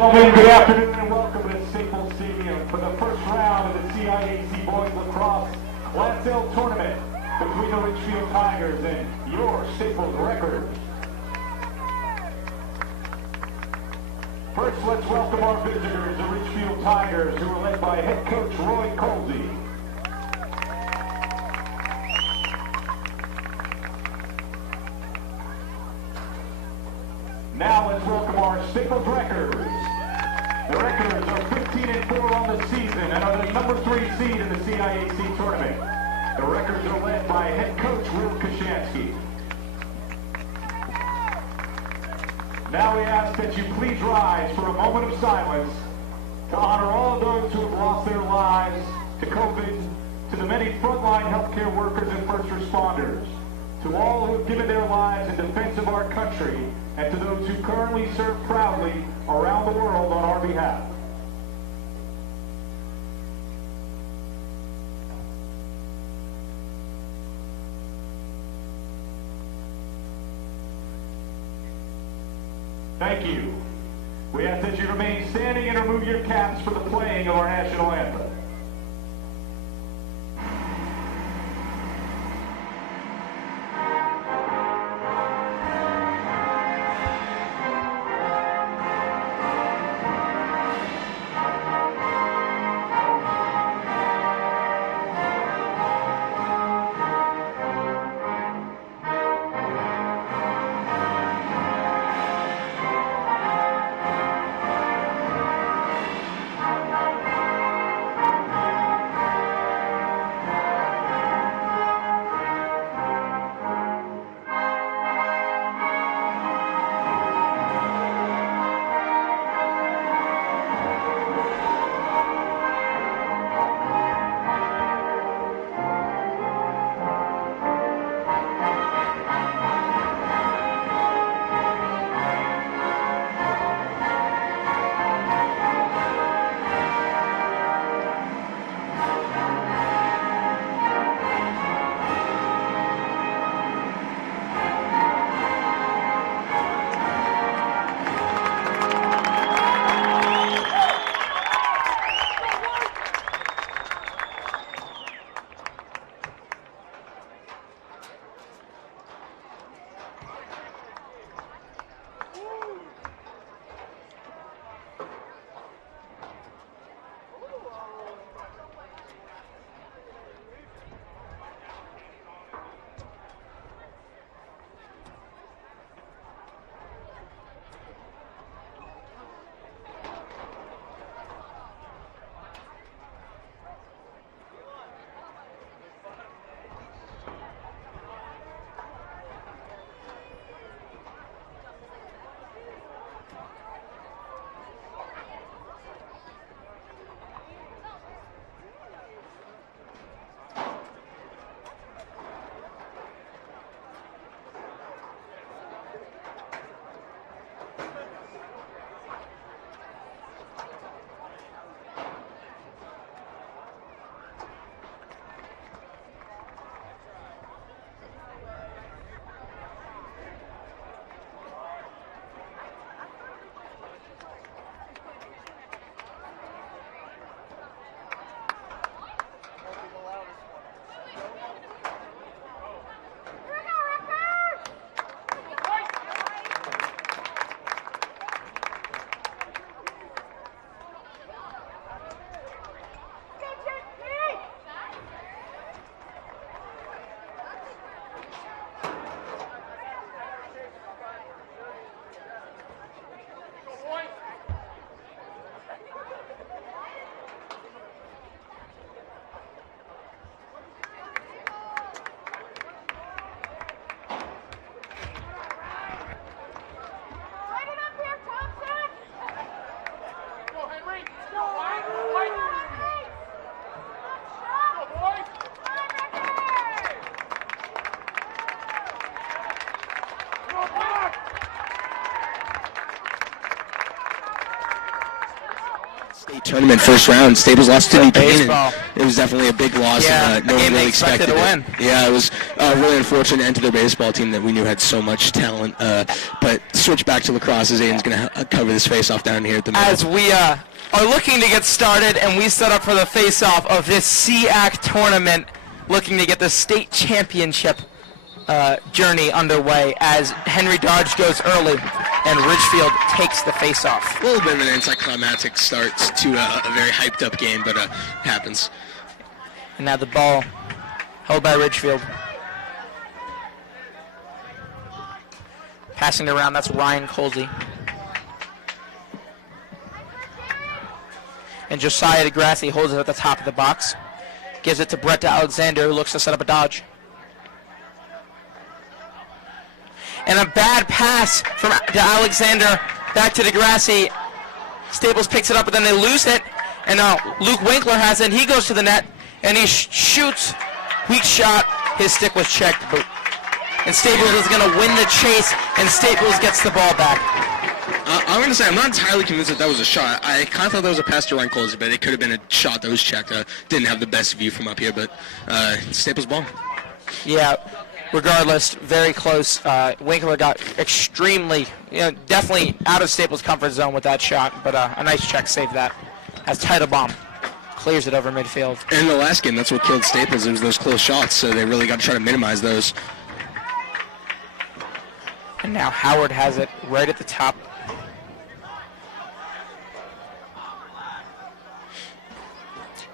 Gentlemen, good afternoon and welcome to Staples Stadium for the first round of the CIAC Boys Lacrosse Class L Tournament between the Ridgefield Tigers and your Staples Records. First, let's welcome our visitors, the Ridgefield Tigers, who are led by head coach Roy Colsey. Now let's welcome our Staples Records. The Records are 15-4 on the season and are the number 3 seed in the CIAC tournament. The Records are led by head coach Will Kashansky. Now we ask that you please rise for a moment of silence to honor all of those who have lost their lives to COVID, to the many frontline healthcare workers and first responders, to all who have given their lives in defense of our country, and to those who currently serve proudly around the world on our behalf. Thank you. We ask that you remain standing and remove your caps for the playing of our national anthem. state tournament first round. Staples lost to New baseball. It was definitely a big loss. Yeah, and, no one really expected to it. win. Yeah, it was a really unfortunate end to their baseball team that we knew had so much talent. But switch back to lacrosse as Aiden's going to cover this face-off down here at the middle. As we are looking to get started, and we set up for the face-off of this SEAC tournament, looking to get the state championship journey underway as Henry Dodge goes early and Ridgefield takes the face-off. A little bit of an anticlimactic start to a very hyped-up game, but happens. And now the ball held by Ridgefield. Passing it around, that's Ryan Colsey. And Josiah DeGrassi holds it at the top of the box. Gives it to Brett Alexander, who looks to set up a dodge. And a bad pass from Alexander back to DeGrassi. Staples picks it up, but then they lose it. And now Luke Winkler has it, and he goes to the net, and he shoots. Weak shot. His stick was checked. And Staples is going to win the chase, and Staples gets the ball back. I'm going to say I'm not entirely convinced that was a shot. I kind of thought that was a pass to Ryan Colsey, but it could have been a shot that was checked. Didn't have the best view from up here, but Staples ball. Yeah. Regardless, very close. Winkler got extremely, definitely out of Staples' comfort zone with that shot, but a nice check saved that. As Teitelbaum clears it over midfield. In the last game, that's what killed Staples. It was those close shots, so they really got to try to minimize those. And now Howard has it right at the top.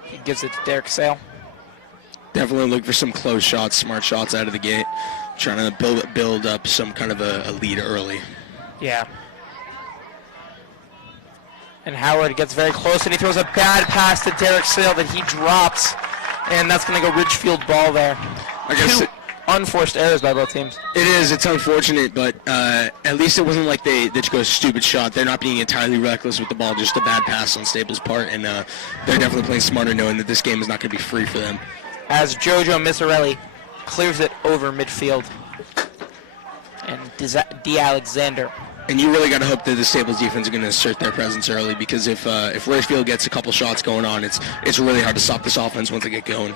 He gives it to Derek Sale. Definitely look for some close shots, smart shots out of the gate. Trying to build up some kind of a lead early. Yeah. And Howard gets very close, and he throws a bad pass to Derek Sale that he drops. And that's going to go Ridgefield ball there. I guess unforced errors by both teams. It is. It's unfortunate, but at least it wasn't like they just go stupid shot. They're not being entirely reckless with the ball, just a bad pass on Staples' part, and they're definitely playing smarter knowing that this game is not going to be free for them. As Jojo Miserelli clears it over midfield. And D. Alexander. And you really got to hope that the Staples defense are going to assert their presence early, because if Ridgefield gets a couple shots going on, it's really hard to stop this offense once they get going.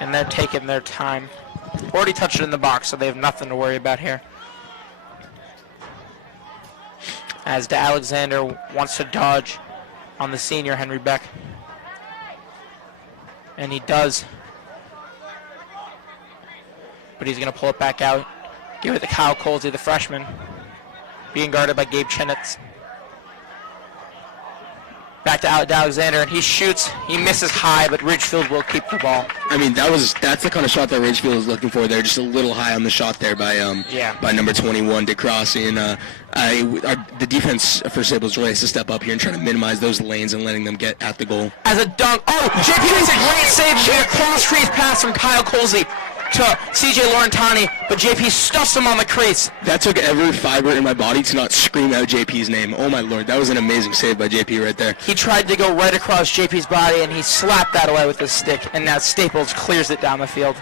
And they're taking their time. Already touched it in the box, so they have nothing to worry about here. As De Alexander wants to dodge on the senior Henry Beck. And he does. But he's going to pull it back out. Give it to Kyle Colsey, the freshman. Being guarded by Gabe Chenitz. Back to Alexander, and he shoots. He misses high, but Ridgefield will keep the ball. I mean, that's the kind of shot that Ridgefield is looking for. They're just a little high on the shot there by number 21, DeCrossi. And the defense for Staples really has to step up here and try to minimize those lanes and letting them get at the goal. As a dunk. Oh, JP makes a great save. A cross-crease pass from Kyle Colsey to CJ Laurentani, but JP stuffs him on the crease. That took every fiber in my body to not scream out JP's name. Oh my lord, that was an amazing save by JP right there. He tried to go right across JP's body, and he slapped that away with his stick, and now Staples clears it down the field.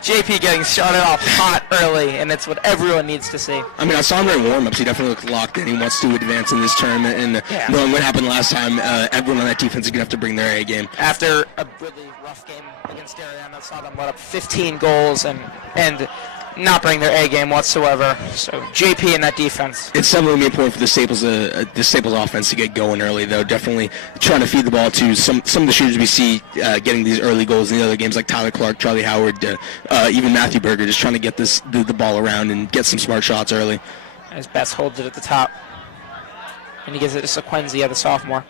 JP getting started off hot early, and it's what everyone needs to see. I mean, I saw him during warm-ups. He definitely looked locked in. He wants to advance in this tournament, and knowing what happened last time, everyone on that defense is going to have to bring their A game. After a really rough game against Ariana, saw them let up 15 goals and not bring their A game whatsoever. So JP in that defense. It's definitely important for the Staples offense to get going early, though. Definitely trying to feed the ball to some of the shooters we see getting these early goals in the other games, like Tyler Clark, Charlie Howard, even Matthew Berger, just trying to get the ball around and get some smart shots early. As Bess holds it at the top. And he gives it to Sequenzia, the sophomore.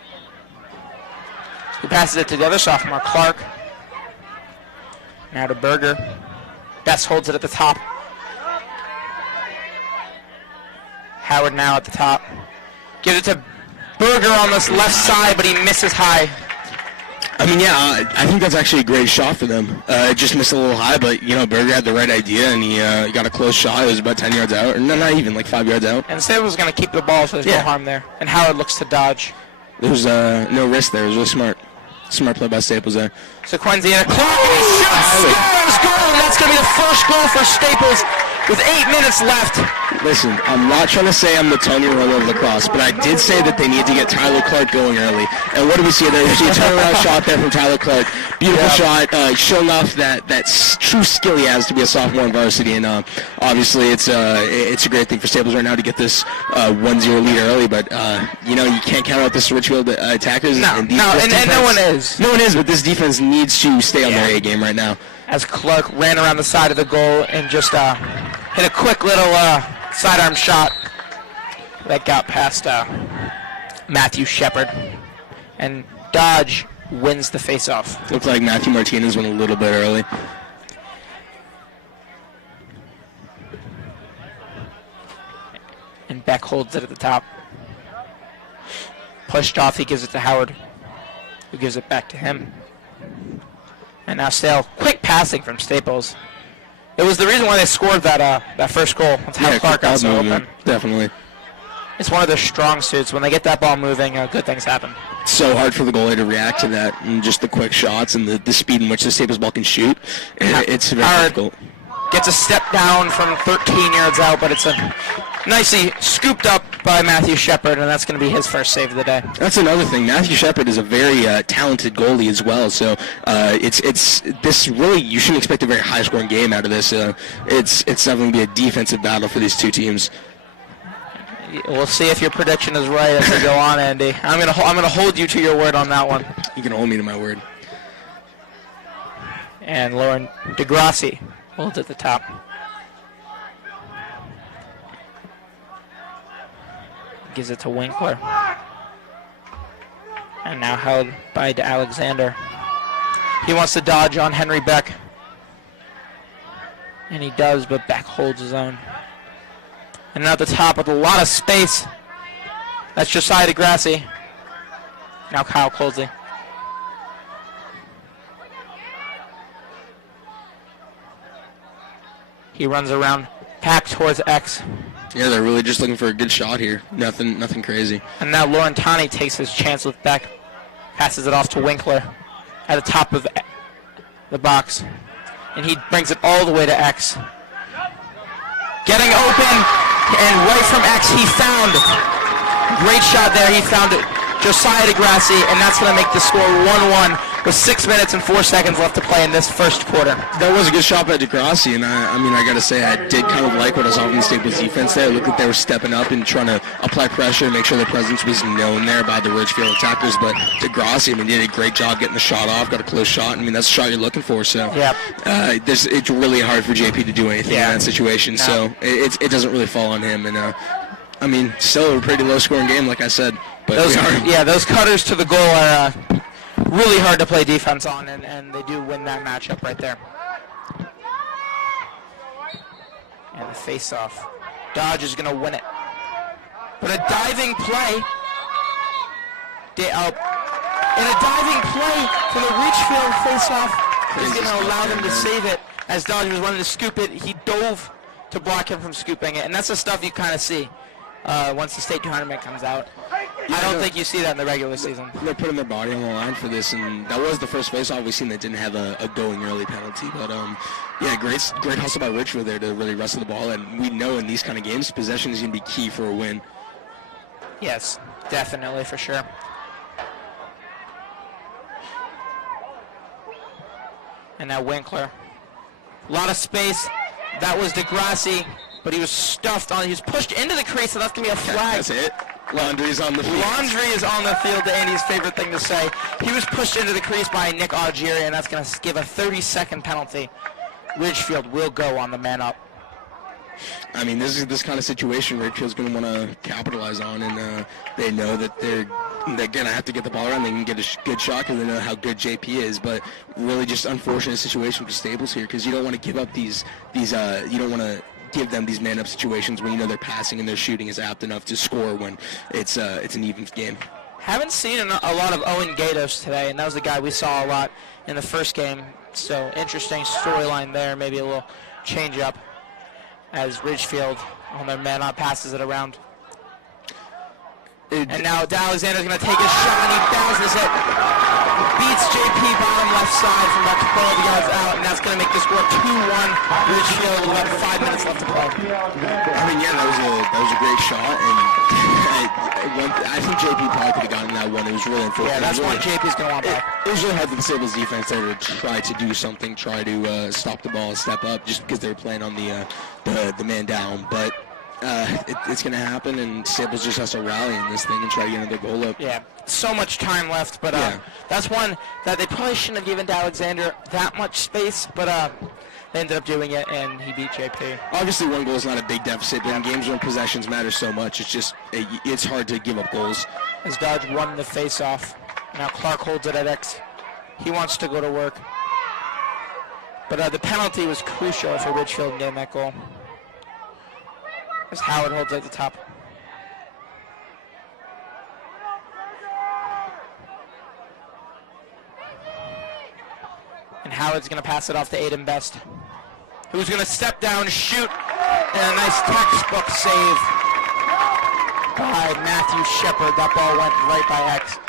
Who passes it to the other sophomore, Clark. Now to Berger. Bess holds it at the top. Howard now at the top. Gives it to Berger on this left side, but he misses high. I mean, I think that's actually a great shot for them. It just missed a little high, but, Berger had the right idea, and he got a close shot. It was about 10 yards out, or not even, like 5 yards out. And Staples was going to keep the ball, so there's no harm there. And Howard looks to dodge. There was no risk there. It was really smart. Smart play by Staples there. Sequenzia, Clark, and he shoots, scores, goal, and that's going to be the first goal for Staples. with 8 minutes left. Listen, I'm not trying to say I'm the Tony Romo of lacrosse, but I did say that they need to get Tyler Clark going early. And what do we see there? We see a turnaround shot there from Tyler Clark. Beautiful shot, showing off that true skill he has to be a sophomore in varsity. And obviously, it's a great thing for Staples right now to get this 1-0 lead early. But you can't count out this Ridgefield attackers. No one is. No one is, but this defense needs to stay on their A game right now. As Clark ran around the side of the goal and just hit a quick little sidearm shot that got past Matthew Shepard. And Dodge wins the faceoff. Looked like Matthew Martinez went a little bit early. And Beck holds it at the top. Pushed off, he gives it to Howard, who gives it back to him. And now Sale, quick passing from Staples. It was the reason why they scored that first goal. That's how Clark got so open. Definitely. It's one of their strong suits. When they get that ball moving, good things happen. It's so hard for the goalie to react to that, and just the quick shots and the speed in which the Staples ball can shoot. It's very difficult. Gets a step down from 13 yards out, but it's nicely scooped up by Matthew Shepard, and that's going to be his first save of the day. That's another thing. Matthew Shepard is a very talented goalie as well, so it's this really, you shouldn't expect a very high-scoring game out of this. It's definitely be a defensive battle for these two teams. We'll see if your prediction is right as we go on, Andy. I'm gonna hold you to your word on that one. You can hold me to my word. And Lauren DeGrassi holds at the top. Gives it to Winkler. And now held by Alexander. He wants to dodge on Henry Beck. And he does, but Beck holds his own. And now at the top with a lot of space. That's Josiah DeGrassi. Now Kyle Colsey. He runs around, back towards X. Yeah, they're really just looking for a good shot here. Nothing crazy. And now Laurentani takes his chance with Beck. Passes it off to Winkler at the top of the box. And he brings it all the way to X. Getting open, and right from X he found, great shot there, he found it, Josiah DeGrassi, and that's going to make the score 1-1 with 6 minutes and 4 seconds left to play in this first quarter. That was a good shot by DeGrassi, and I got to say, I did kind of like what I saw from the Staples defense there. It looked like they were stepping up and trying to apply pressure and make sure their presence was known there by the Ridgefield attackers, but DeGrassi, did a great job getting the shot off, got a close shot, that's the shot you're looking for, so yep. It's really hard for JP to do anything in that situation, so it doesn't really fall on him, and still a pretty low-scoring game, like I said. But those cutters to the goal are really hard to play defense on, and they do win that matchup right there. And the face-off. Dodge is going to win it. But a diving play. In a diving play from the Ridgefield face-off is going to allow them to save it. As Dodge was running to scoop it, he dove to block him from scooping it. And that's the stuff you kind of see once the state tournament comes out. I don't think you see that in the regular season. They're putting their body on the line for this, and that was the first face-off we've seen that didn't have a going early penalty. But, great hustle by Ridgefield there to really wrestle the ball. And we know in these kind of games, possession is going to be key for a win. Yes, definitely, for sure. And now Winkler. A lot of space. That was DeGrassi, but he was stuffed on. He was pushed into the crease, so that's going to be a flag. That's it. Laundry's on the field. Laundry is on the field, Andy's favorite thing to say. He was pushed into the crease by Nick Augier, and that's going to give a 30-second penalty. Ridgefield will go on the man up. This is this kind of situation Ridgefield's going to want to capitalize on, and they know that they're going to have to get the ball around. They can get a good shot because they know how good JP is, but really just unfortunate situation for Staples here because you don't want to give up these you don't want to give them these man-up situations when you know their passing and their shooting is apt enough to score when it's an even game. Haven't seen a lot of Owen Gatos today, and that was the guy we saw a lot in the first game. So interesting storyline there, maybe a little change-up as Ridgefield on their man-up passes it around. And now Alexander's going to take his shot, and he bounces it. Beats JP bottom left left side from about 12 yards out, and that's going to make the score 2-1 Ridgefield with about 5 minutes left to play. I mean, yeah, that was a great shot, and I think JP probably could have gotten that one. It was really unfortunate. Yeah, that's one JP's going to want back. It was really hard for the Sabres defense there to try to do something, try to stop the ball and step up, just because they were playing on the man down. But it's going to happen, and Sabres just has to rally in this thing and try to get another goal up. Yeah, so much time left, but that's one that they probably shouldn't have given to Alexander that much space, but they ended up doing it, and he beat JP. Obviously, one goal is not a big deficit, but in games when possessions matter so much, it's hard to give up goals. As Dodge won the face-off, now Clark holds it at X. He wants to go to work. But the penalty was crucial for Ridgefield in getting that goal. As Howard holds it at the top. And Howard's going to pass it off to Aiden Best, who's going to step down, shoot, and a nice textbook save by Matthew Shepard. That ball went right by X.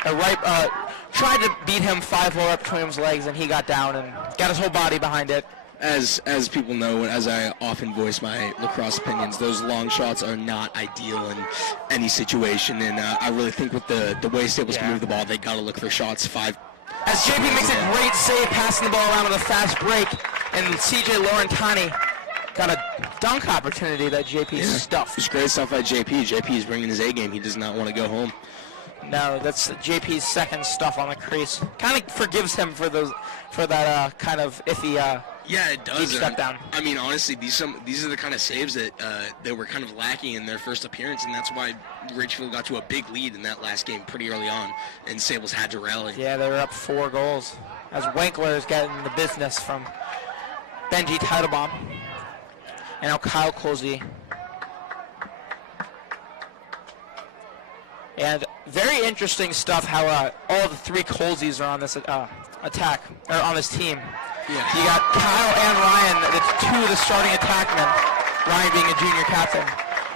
Tried to beat him 5-4 up between his legs, and he got down and got his whole body behind it. As people know, as I often voice my lacrosse opinions, those long shots are not ideal in any situation, and I really think with the way Staples can move the ball, they got to look for shots 5. As JP makes a great save, passing the ball around with a fast break, and CJ Laurentani got a dunk opportunity that JP stuffed. It's great stuff by JP. JP is bringing his A game. He does not want to go home. No, that's JP's second stuff on the crease. Kind of forgives him for that kind of iffy. Yeah, it does. Step down. I mean, honestly, these are the kind of saves that they were kind of lacking in their first appearance, and that's why Ridgefield got to a big lead in that last game pretty early on, and Sables had to rally. Yeah, they were up 4 goals. As Winkler is getting the business from Benji Teitelbaum. And now Kyle Colsey. And very interesting stuff how all the 3 Colseys are on this attack, or on this team. Yeah. You got Kyle and Ryan, that's 2 of the starting attackmen, Ryan being a junior captain.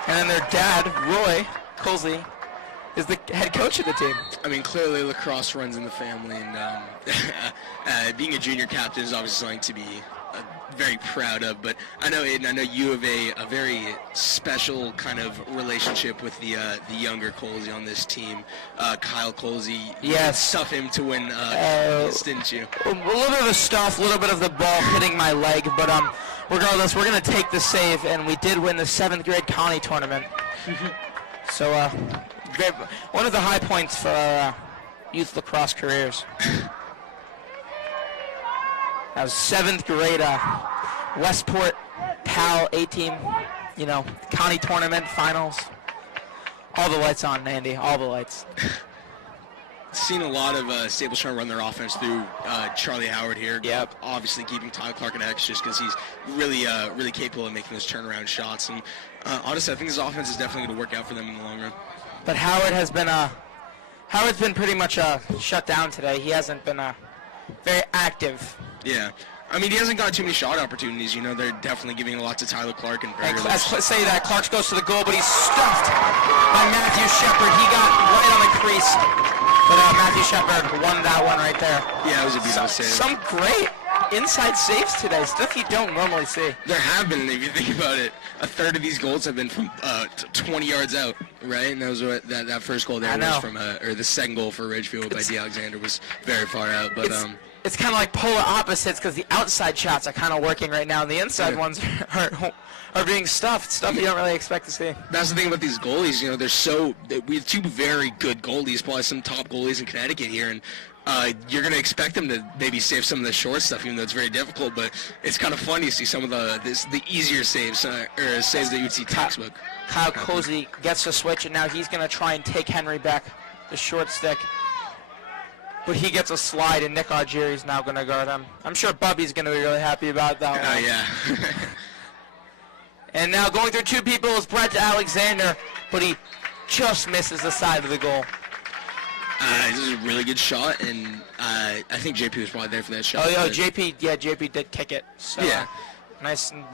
And then their dad, Roy Colsey, is the head coach of the team. I mean, clearly lacrosse runs in the family, and being a junior captain is obviously something to be very proud of. But I know, Aiden, I know you have a very special kind of relationship with the younger Colsey on this team, Kyle Colsey. Yes. Stuff him to win, didn't you? A little bit of the stuff, a little bit of the ball hitting my leg, but regardless, we're going to take the save, and we did win the 7th grade county tournament. So, one of the high points for our youth lacrosse careers. That was 7th grade Westport PAL A-team, county tournament finals. All the lights on, Andy, all the lights. Seen a lot of Staples trying to run their offense through Charlie Howard here. Yep. Obviously keeping Tyler Clark at X just because he's really capable of making those turnaround shots. And honestly, I think this offense is definitely going to work out for them in the long run. But Howard's been pretty much shut down today. He hasn't been very active. Yeah. I mean, he hasn't got too many shot opportunities. They're definitely giving a lot to Tyler Clark and Berger. Let's say that Clark goes to the goal, but he's stuffed by Matthew Shepard. He got right on the crease, but Matthew Shepard won that one right there. Yeah, it was a beautiful save. Some great inside saves today, stuff you don't normally see. There have been, if you think about it. A third of these goals have been from 20 yards out, right? And that was what that first goal there was from, or the second goal for Ridgefield by D. Alexander was very far out. But it's kind of like polar opposites because the outside shots are kind of working right now, and the inside ones are being stuff you don't really expect to see. That's the thing about these goalies. We have 2 very good goalies, probably some top goalies in Connecticut here, and you're going to expect them to maybe save some of the short stuff, even though it's very difficult. But it's kind of fun to see some of the easier saves, or saves that you would see textbook. Kyle Colsey gets the switch, and now he's going to try and take Henry back, the short stick. But he gets a slide, and Nick Argieri's now going to guard him. I'm sure Bubby's going to be really happy about that one. Yeah. And now going through 2 people is Brett Alexander, but he just misses the side of the goal. This is a really good shot, and I think JP was probably there for that shot. JP did kick it. So, yeah.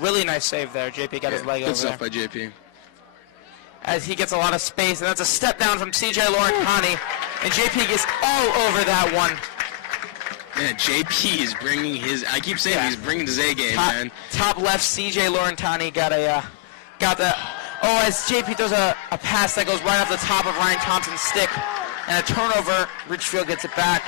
Really nice save there. JP got his leg over there. Good stuff by JP. As he gets a lot of space, and that's a step down from CJ Laurentani, and JP gets all over that one. Man, JP is bringing his. I keep saying he's bringing his A game, man. Top left, CJ Laurentani got the. Oh, as JP throws a pass that goes right off the top of Ryan Thompson's stick, and a turnover. Ridgefield gets it back,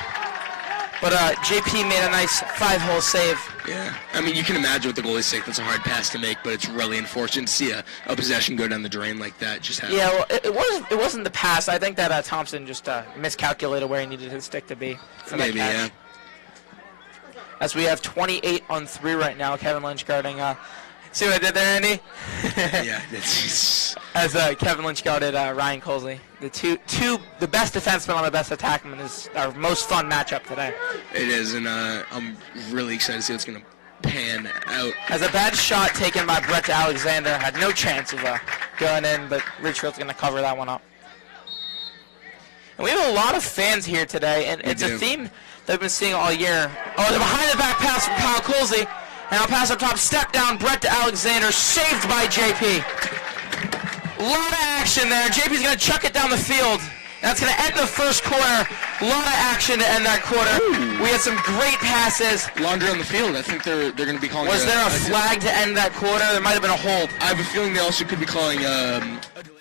but JP made a nice 5-hole save. Yeah, I mean, you can imagine what the goalie's think. That's a hard pass to make, but it's really unfortunate to see a possession go down the drain like that. Just happen. Yeah, well, it wasn't the pass. I think that Thompson just miscalculated where he needed his stick to be for that catch. Yeah. As we have 28 on 3 right now, Kevin Lynch guarding. See what I did there, Andy? Yeah, that's. As Kevin Lynch guarded Ryan Colsley. The best defenseman on the best attackman is our most fun matchup today. It is, and I'm really excited to see what's going to pan out. As a bad shot taken by Brett Alexander, had no chance of going in, but Ridgefield's going to cover that one up. And we have a lot of fans here today, and it's a theme that we've been seeing all year. Oh, the behind-the-back pass from Kyle Colsley. And I'll pass up top, step down, Brett Alexander, saved by JP. A lot of action there. JP's going to chuck it down the field. That's going to end the first quarter. A lot of action to end that quarter. Ooh. We had some great passes. Laundry on the field. I think they're going to be calling. Was there a flag to end that quarter? There might have been a hold. I have a feeling they also could be calling a delay.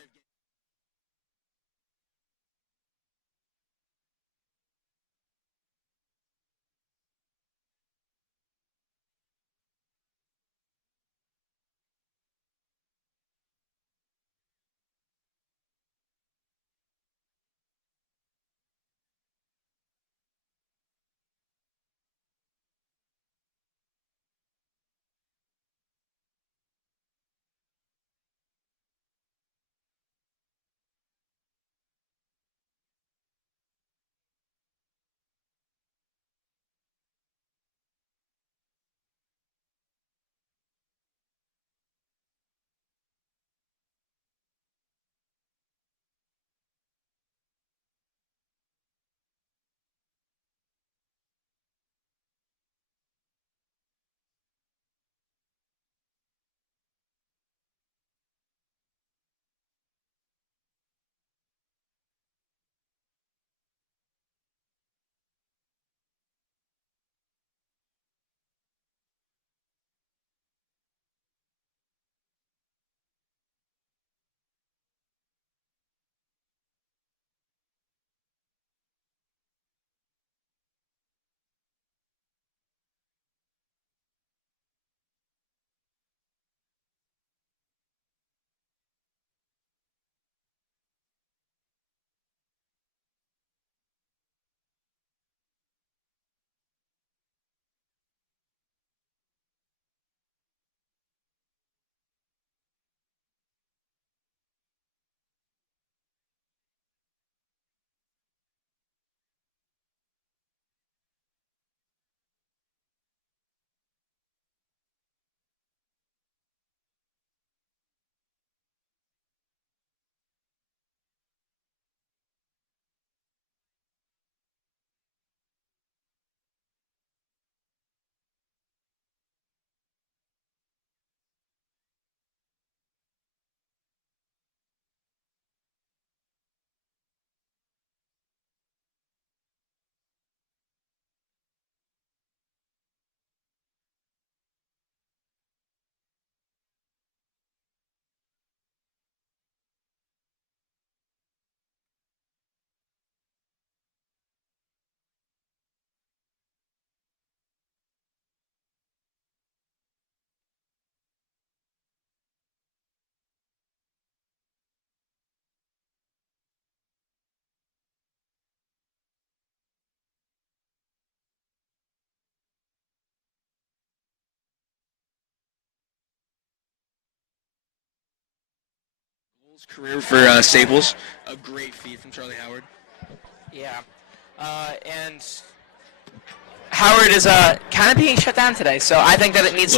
Career for Staples, a great feat from Charlie Howard. Yeah, and Howard is kind of being shut down today, so I think that it needs.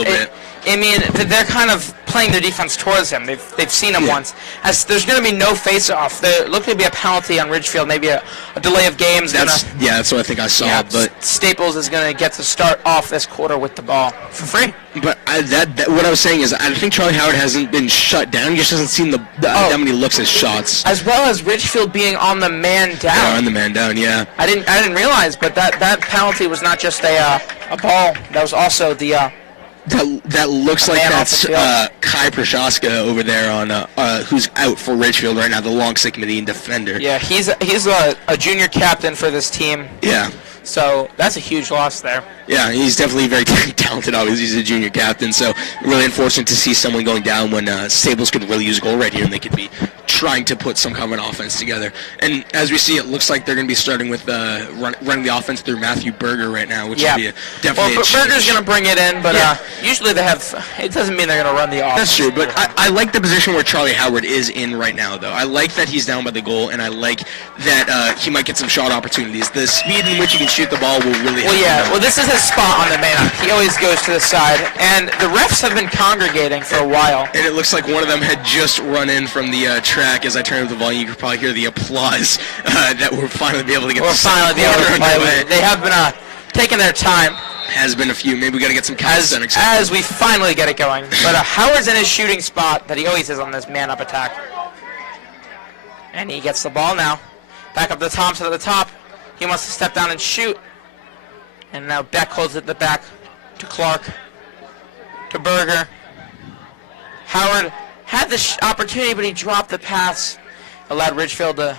I mean, they're kind of playing their defense towards him. They've seen him once. As there's going to be no face-off. There looks to be a penalty on Ridgefield, maybe a delay of games. That's what I think I saw. But Staples is going to get to start off this quarter with the ball for free. But what I was saying is, I think Charlie Howard hasn't been shut down. He just hasn't seen that many looks at shots. As well as Ridgefield being on the man down. Yeah, on the man down. Yeah. I didn't realize, but that penalty was not just just a ball. That was also the That looks like man off that's the field. Kai Prochaska over there on who's out for Ridgefield right now, the long stick Median defender. Yeah, he's a junior captain for this team. Yeah. So that's a huge loss there. Yeah, he's definitely very talented. Obviously, he's a junior captain, so really unfortunate to see someone going down when Stables could really use a goal right here, and they could be trying to put some kind of an offense together. And as we see, it looks like they're going to be starting with running the offense through Matthew Berger right now, which would be definitely a change. Berger's going to bring it in, but usually they have. It doesn't mean they're going to run the offense. That's true, but I like the position where Charlie Howard is in right now, though. I like that he's down by the goal, and I like that he might get some shot opportunities. The speed in which he can shoot the ball will really help him. Well, this is his spot on the main. He always goes to the side, and the refs have been congregating for a while. And it looks like one of them had just run in from the track. As I turn up the volume, you could probably hear the applause that we're finally be able to get the finally be able to play. They have been taking their time. Has been a few. Maybe we got to get some calisthenics. As we finally get it going. But Howard's in his shooting spot that he always is on this man-up attack. And he gets the ball now. Back up to Thompson at the top. He wants to step down and shoot. And now Beck holds it at the back to Clark, to Berger. Howard had the opportunity, but he dropped the pass. Allowed Ridgefield to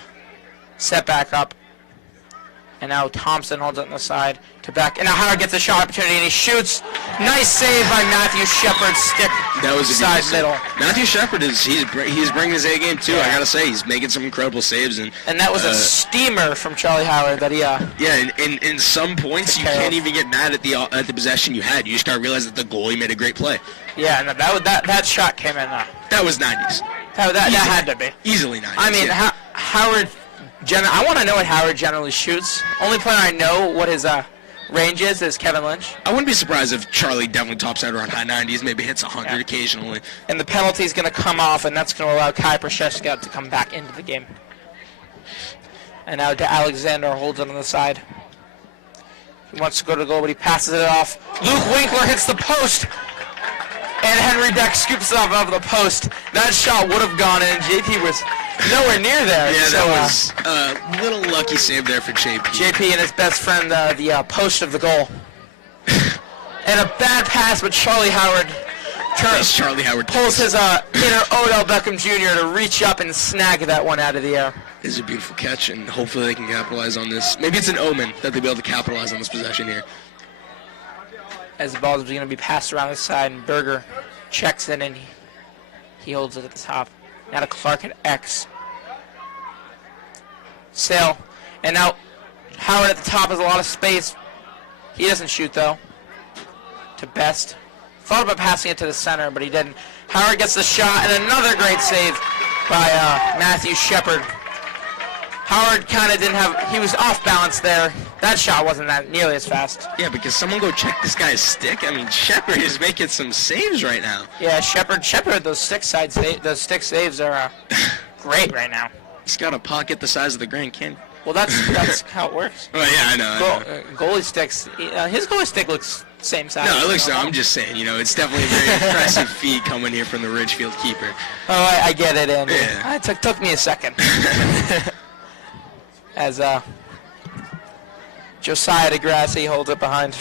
set back up. And now Thompson holds it on the side to Beck. And now Howard gets a shot opportunity, and he shoots. Nice save by Matthew Shepard's stick. That was a side middle. middle. Matthew Shepard he's bringing his A game too. Yeah. I gotta say he's making some incredible saves and that was a steamer from Charlie Howard that he. In some points you can't even get mad at the possession you had. You just gotta realize that the goalie made a great play. Yeah, and that shot came in. That was 90s. That had to be Easily 90s. I mean, Howard. I want to know what Howard generally shoots. Only player I know what his range is Kevin Lynch. I wouldn't be surprised if Charlie definitely tops out around high 90s, maybe hits 100 occasionally. And the penalty's going to come off, and that's going to allow Kai Prochaska to come back into the game. And now to Alexander holds it on the side. He wants to go to the goal, but he passes it off. Luke Winkler hits the post, and Henry Beck scoops it off of the post. That shot would have gone in. JP was nowhere near there. Yeah, that was a little lucky save there for JP. JP and his best friend, the post of the goal. And a bad pass, but Charlie Howard pulls his inner Odell Beckham Jr. to reach up and snag that one out of the air. This is a beautiful catch, and hopefully they can capitalize on this. Maybe it's an omen that they'll be able to capitalize on this possession here. As the ball is going to be passed around the side, and Berger checks in, and he holds it at the top. Now to Clark at X. Sale. And now Howard at the top has a lot of space. He doesn't shoot, though. To Best. Thought about passing it to the center, but he didn't. Howard gets the shot, and another great save by Matthew Shepard. Howard kind of he was off balance there. That shot wasn't that nearly as fast. Yeah, because someone go check this guy's stick. I mean, Shepard is making some saves right now. Yeah, Shepard, those stick saves are great right now. He's got a pocket the size of the Grand Canyon. Well, that's how it works. Well, yeah, I know. Goalie sticks. His goalie stick looks same size. No, it looks. I'm just saying. It's definitely a very impressive feat coming here from the Ridgefield keeper. Oh, I get it, Andy. Yeah. It took me a second. As Josiah DeGrassi holds it behind.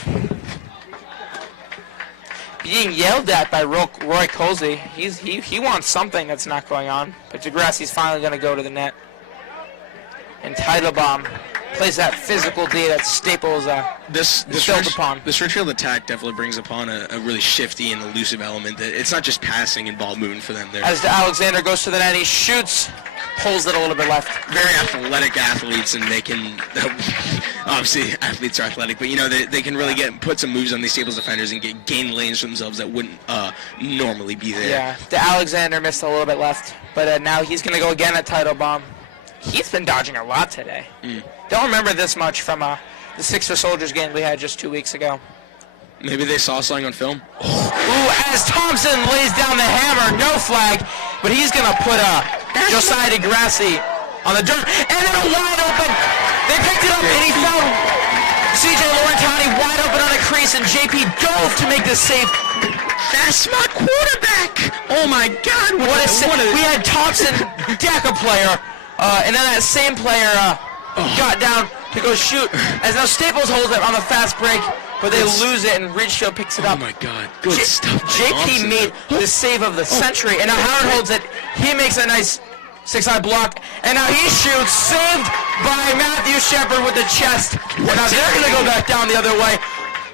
Being yelled at by Roy Colsey. He wants something that's not going on. But DeGrassi's finally going to go to the net. And Teitelbaum plays that physical D that Staples built upon. This Ridgefield attack definitely brings upon a really shifty and elusive element. That it's not just passing and ball moving for them. As Alexander goes to the net, he shoots. Pulls it a little bit left. Very athletic athletes, and they can obviously athletes are athletic, but they can really put some moves on these Staples defenders and gain lanes for themselves that wouldn't normally be there. Yeah, the Alexander missed a little bit left, but now he's going to go again at Teitelbaum. He's been dodging a lot today. Don't remember this much from the Six for Soldiers game we had just 2 weeks ago. Maybe they saw something on film. Ooh, as Thompson lays down the hammer, no flag, but he's going to put Josiah DeGrassi on the dirt, and then a wide open. They picked it up, and he found C.J. Laurentani wide open on a crease, and J.P. dove to make the save. That's my quarterback. Oh, my God. What a save. We had Thompson, Deca player, and then that same player got down, to go shoot. As now Staples holds it on the fast break, but they lose it, and Ridgefield picks it up. Oh my God, good stuff. JP made the save of the century, and now Howard holds it. He makes a nice 6-eye block, and now he shoots, saved by Matthew Shepard with the chest. And now they're going to go back down the other way.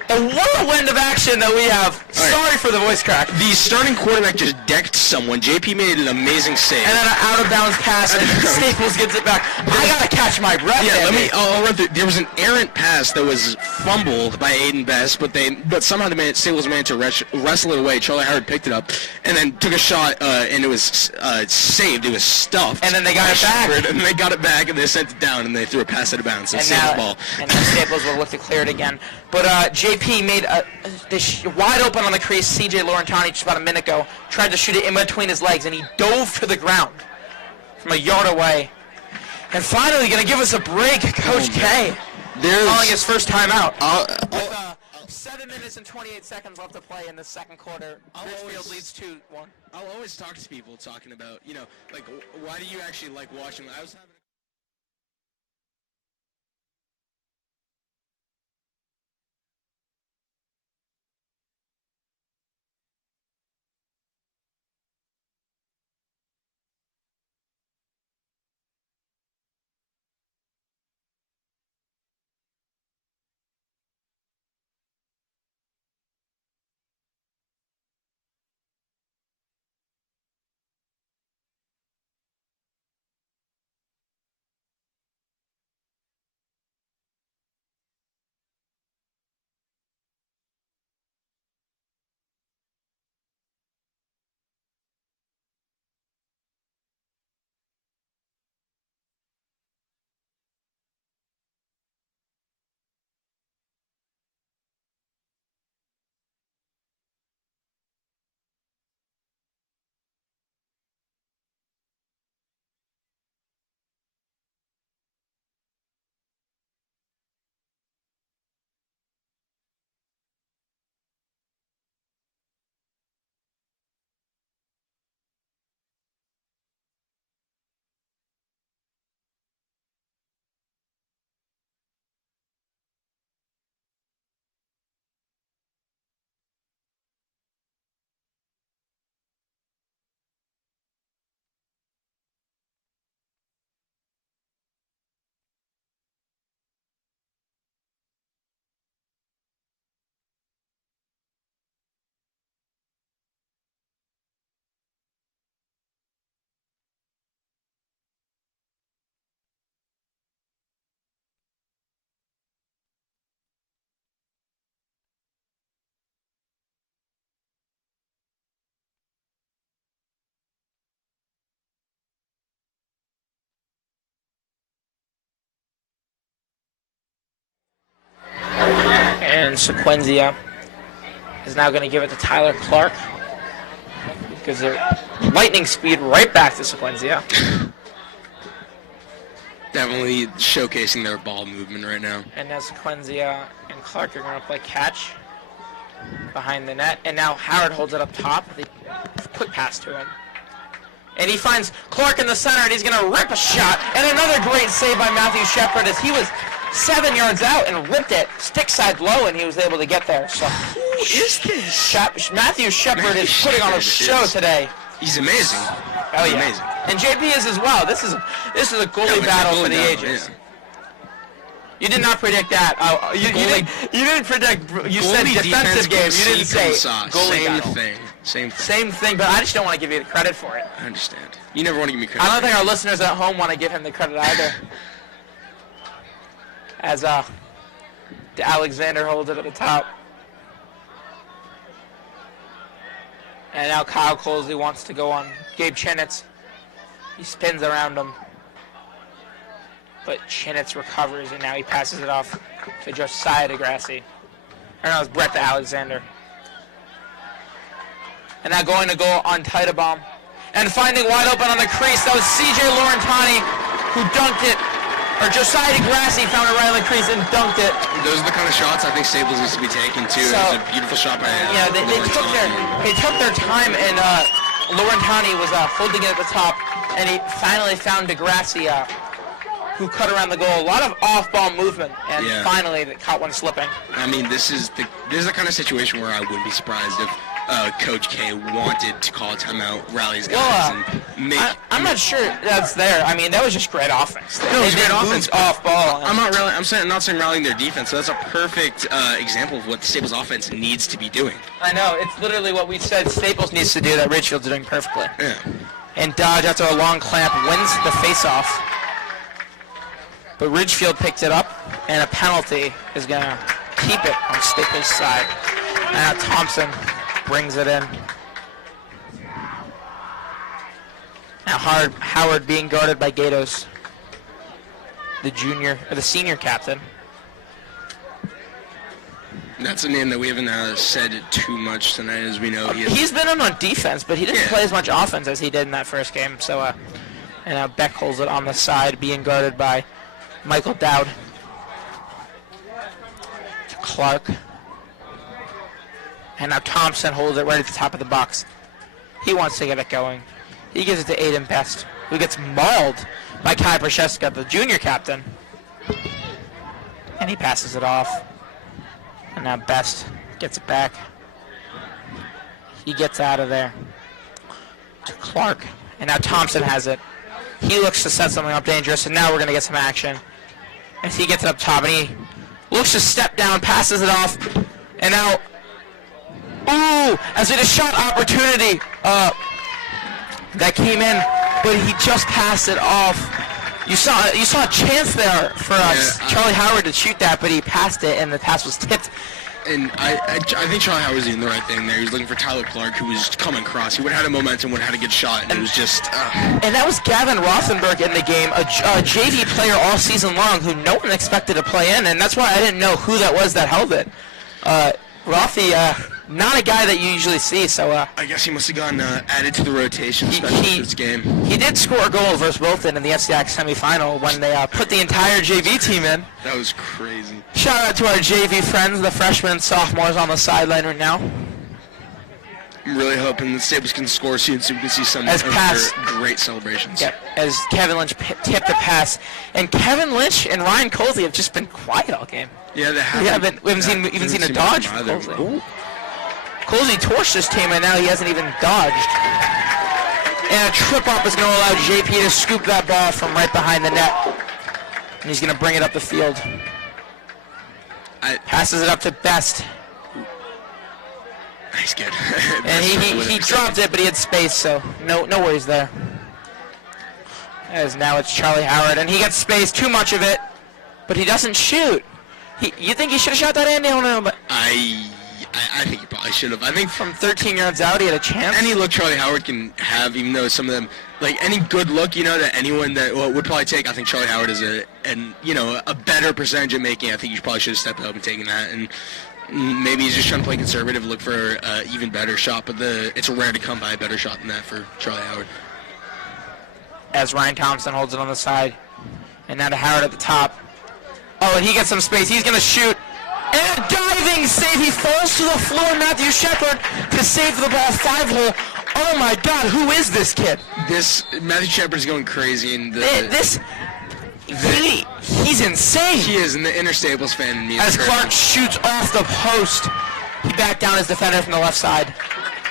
A whirlwind of action that we have. Sorry for the voice crack. The starting quarterback just decked someone. JP made an amazing save. And then an out-of-bounds pass, and Staples gets it back. I got to catch my breath. Yeah, I'll run through. There was an errant pass that was fumbled by Aiden Best, but somehow Staples managed to wrestle it away. Charlie Howard picked it up, and then took a shot, and it was saved. It was stuffed. And then they got it back. And they got it back, and they sent it down, and they threw a pass out of bounds. So saved the ball. And now Staples will look to clear it again. But JP made this wide open on the crease. CJ Laurentani just about a minute ago tried to shoot it in between his legs, and he dove to the ground from a yard away. And finally going to give us a break, Coach K. Calling his first time out. With 7 minutes and 28 seconds left to play in the second quarter. Ridgefield leads 2-1. I'll always talk to people talking about, like, why do you actually like watching? I was having And Sequenzia is now going to give it to Tyler Clark. Because they're lightning speed right back to Sequenzia. definitely showcasing their ball movement right now. And now Sequenzia and Clark are going to play catch behind the net. And now Howard holds it up top. They quick pass to him. And he finds Clark in the center, and he's going to rip a shot. And another great save by Matthew Shepard as he was 7 yards out and ripped it stick side low, and he was able to get there. So who is this? Matthew Shepard is putting on a show today. He's amazing. Oh He's yeah, amazing. and JP is as well. This is a goalie battle for the ages. Yeah. You did not predict that. You didn't predict. You said defensive game. You didn't say goalie battle. Same thing. Same thing, but I just don't want to give you the credit for it. I understand. You never want to give me credit. I don't think our listeners at home want to give him the credit either. As Alexander holds it at the top. And now Kyle Colsley wants to go on Gabe Chinitz. He spins around him. But Chinitz recovers, and now he passes it off to Josiah DeGrassi. Or no, it's Brett to Alexander. And now going to go on Titlebaum. And finding wide open on the crease, that was CJ Laurentani who dunked it. Or Josiah DeGrassi found it right on the crease and dunked it. Those are the kind of shots I think Staples needs to be taking too. So, it was a beautiful shot by yeah, they took their time, and Laurentani was holding it at the top, and he finally found DeGrassi who cut around the goal. A lot of off-ball movement, and finally they caught one slipping. I mean, this is the kind of situation where I wouldn't be surprised if Coach K wanted to call a timeout, rally his guys, and make. I'm not sure that's there. I mean, that was just great offense. No, it was great offense. Off-ball. I'm not saying rallying their defense. So that's a perfect example of what the Staples offense needs to be doing. I know. It's literally what we said Staples needs to do that Ridgefield's doing perfectly. Yeah. And Dodge, after a long clamp, wins the face-off. But Ridgefield picked it up, and a penalty is going to keep it on Staples' side. Now Thompson brings it in. Now Howard being guarded by Gatos, the senior captain. That's a name that we haven't said too much tonight, as we know. He's been on defense, but he didn't play as much offense as he did in that first game. So, and now Beck holds it on the side, being guarded by Michael Dowd. To Clark. And now Thompson holds it right at the top of the box. He wants to get it going. He gives it to Aiden Best, who gets mauled by Kai Prochaska, the junior captain. And he passes it off. And now Best gets it back. He gets out of there to Clark. And now Thompson has it. He looks to set something up dangerous, and now we're going to get some action. As he gets it up top, and he looks to step down, passes it off, and now, as it a shot opportunity that came in, but he just passed it off. You saw a chance there for Charlie Howard to shoot that, but he passed it, and the pass was tipped. And I think Charlie Howard was doing the right thing there. He was looking for Tyler Clark, who was coming across. He would have had a momentum, would have had a good shot, and it was just... And that was Gavin Rothenberg in the game, a JV player all season long who no one expected to play in, and that's why I didn't know who that was that held it. Rothy, not a guy that you usually see, so... I guess he must have gotten added to the rotation, especially for this game. He did score a goal versus Wilton in the FCX semifinal when they put the entire JV team in. That was crazy. Shout out to our JV friends, the freshmen and sophomores on the sideline right now. I'm really hoping the Staples can score soon so we can see some of their great celebrations. Yep, as Kevin Lynch tipped the pass. And Kevin Lynch and Ryan Colsey have just been quiet all game. Yeah, they haven't. We haven't even seen a dodge from Colsey. Colsey torched this team, and now he hasn't even dodged. And a trip-up is going to allow JP to scoop that ball from right behind the net. And he's going to bring it up the field. Passes it up to Best. Nice, good. And he dropped it, but he had space, so no worries there. As now it's Charlie Howard, and he gets space, too much of it, but he doesn't shoot. You think he should have shot that, Andy? I don't know, but I think he probably should have. I think from 13 yards out, he had a chance. Any look Charlie Howard can have, even though some of them, like any good look, that anyone that would probably take. I think Charlie Howard is a better percentage of making. I think he probably should have stepped up and taken that. And maybe he's just trying to play conservative, look for an even better shot. But it's rare to come by a better shot than that for Charlie Howard. As Ryan Thompson holds it on the side, and now to Howard at the top. Oh, and he gets some space. He's going to shoot. And a diving save. He falls to the floor. Matthew Shepard to save the ball 5-hole. Oh, my God. Who is this kid? Matthew Shepard is going crazy. And he's insane. He is, and the inner Staples fan in me. As Clark shoots off the post, he backed down his defender from the left side.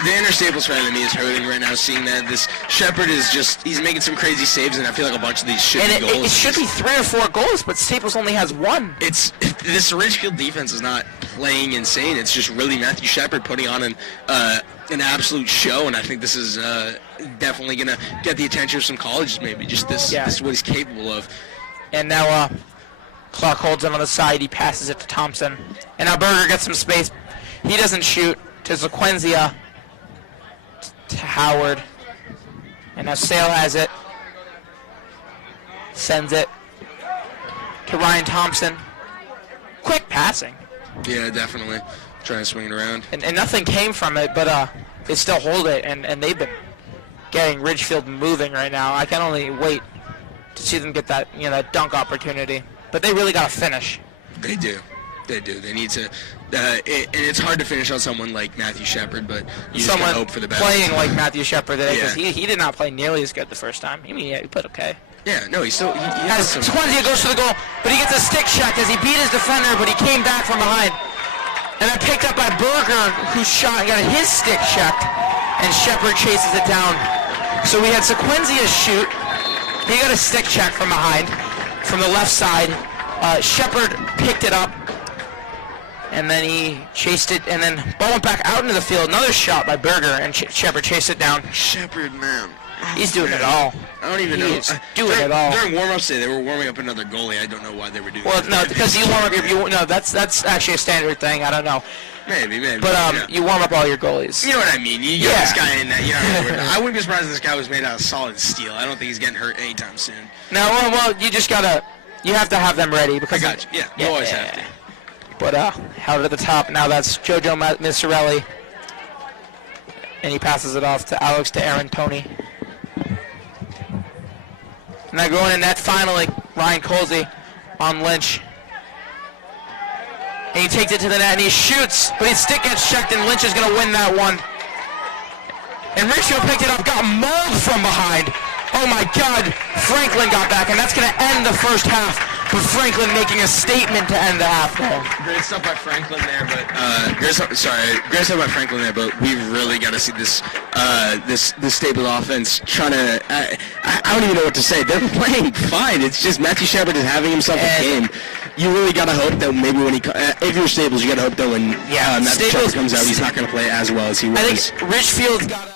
The inner Staples fan in me is hurting right now, seeing that this Shepard is he's making some crazy saves, and I feel like a bunch of these should be goals. It should be 3 or 4 goals, but Staples only has 1. This Ridgefield defense is not playing insane. It's just really Matthew Shepard putting on an absolute show, and I think this is definitely going to get the attention of some colleges maybe. Just this is what he's capable of. And now Clark holds him on the side. He passes it to Thompson. And now Berger gets some space. He doesn't shoot to Zaquenzia. To Howard. And now Sale has it. Sends it to Ryan Thompson. Quick passing. Yeah, definitely. Trying to swing it around. And nothing came from it, but they still hold it, and they've been getting Ridgefield moving right now. I can only wait to see them get that that dunk opportunity. But they really got to finish. They do. They need to. And it's hard to finish on someone like Matthew Shepard, but you just gotta hope for the best. Playing like Matthew Shepard today, because he did not play nearly as good the first time. I mean, he played okay. Yeah, no, he's still... He has As some... Sequenzia goes to the goal, but he gets a stick check as he beat his defender, but he came back from behind. And then picked up by Berger, who shot and got his stick checked, and Shepard chases it down. So we had Sequenzia shoot. He got a stick check from behind, from the left side. Shepard picked it up, and then he chased it, and then ball went back out into the field. Another shot by Berger, and Shepard chased it down. Shepard, man. He's doing it all. I don't even know. He's doing it all. During warm-ups today, they were warming up another goalie. I don't know why they were doing that. Well, no, because you warm up no, that's actually a standard thing. I don't know. Maybe. But yeah. you warm up all your goalies. You know what I mean. You get Yeah. this guy in that. You know, I wouldn't be surprised if this guy was made out of solid steel. I don't think he's getting hurt anytime soon. No, well, you just gotta, you have to have them ready because. I got you. Yeah, you always have to. But held at the top. Now that's Jojo Miserelli, and he passes it off to Alex to Aaron Tony. Now going in net finally, Ryan Colsey on Lynch. And he takes it to the net and he shoots, but his stick gets checked and Lynch is going to win that one. And Ridgefield picked it up, got mauled from behind. Oh my God, Franklin got back, and that's going to end the first half. With Franklin making a statement to end the half there. Great stuff by Franklin there, but great stuff by Franklin there. But we really got to see this this Staples offense trying to. I don't even know what to say. They're playing fine. It's just Matthew Shepard is having himself a game. You really got to hope that maybe when he, if you're Staples, you got to hope that when Matthew Shepard comes out, he's not going to play as well as he was. I think Ridgefield's got to.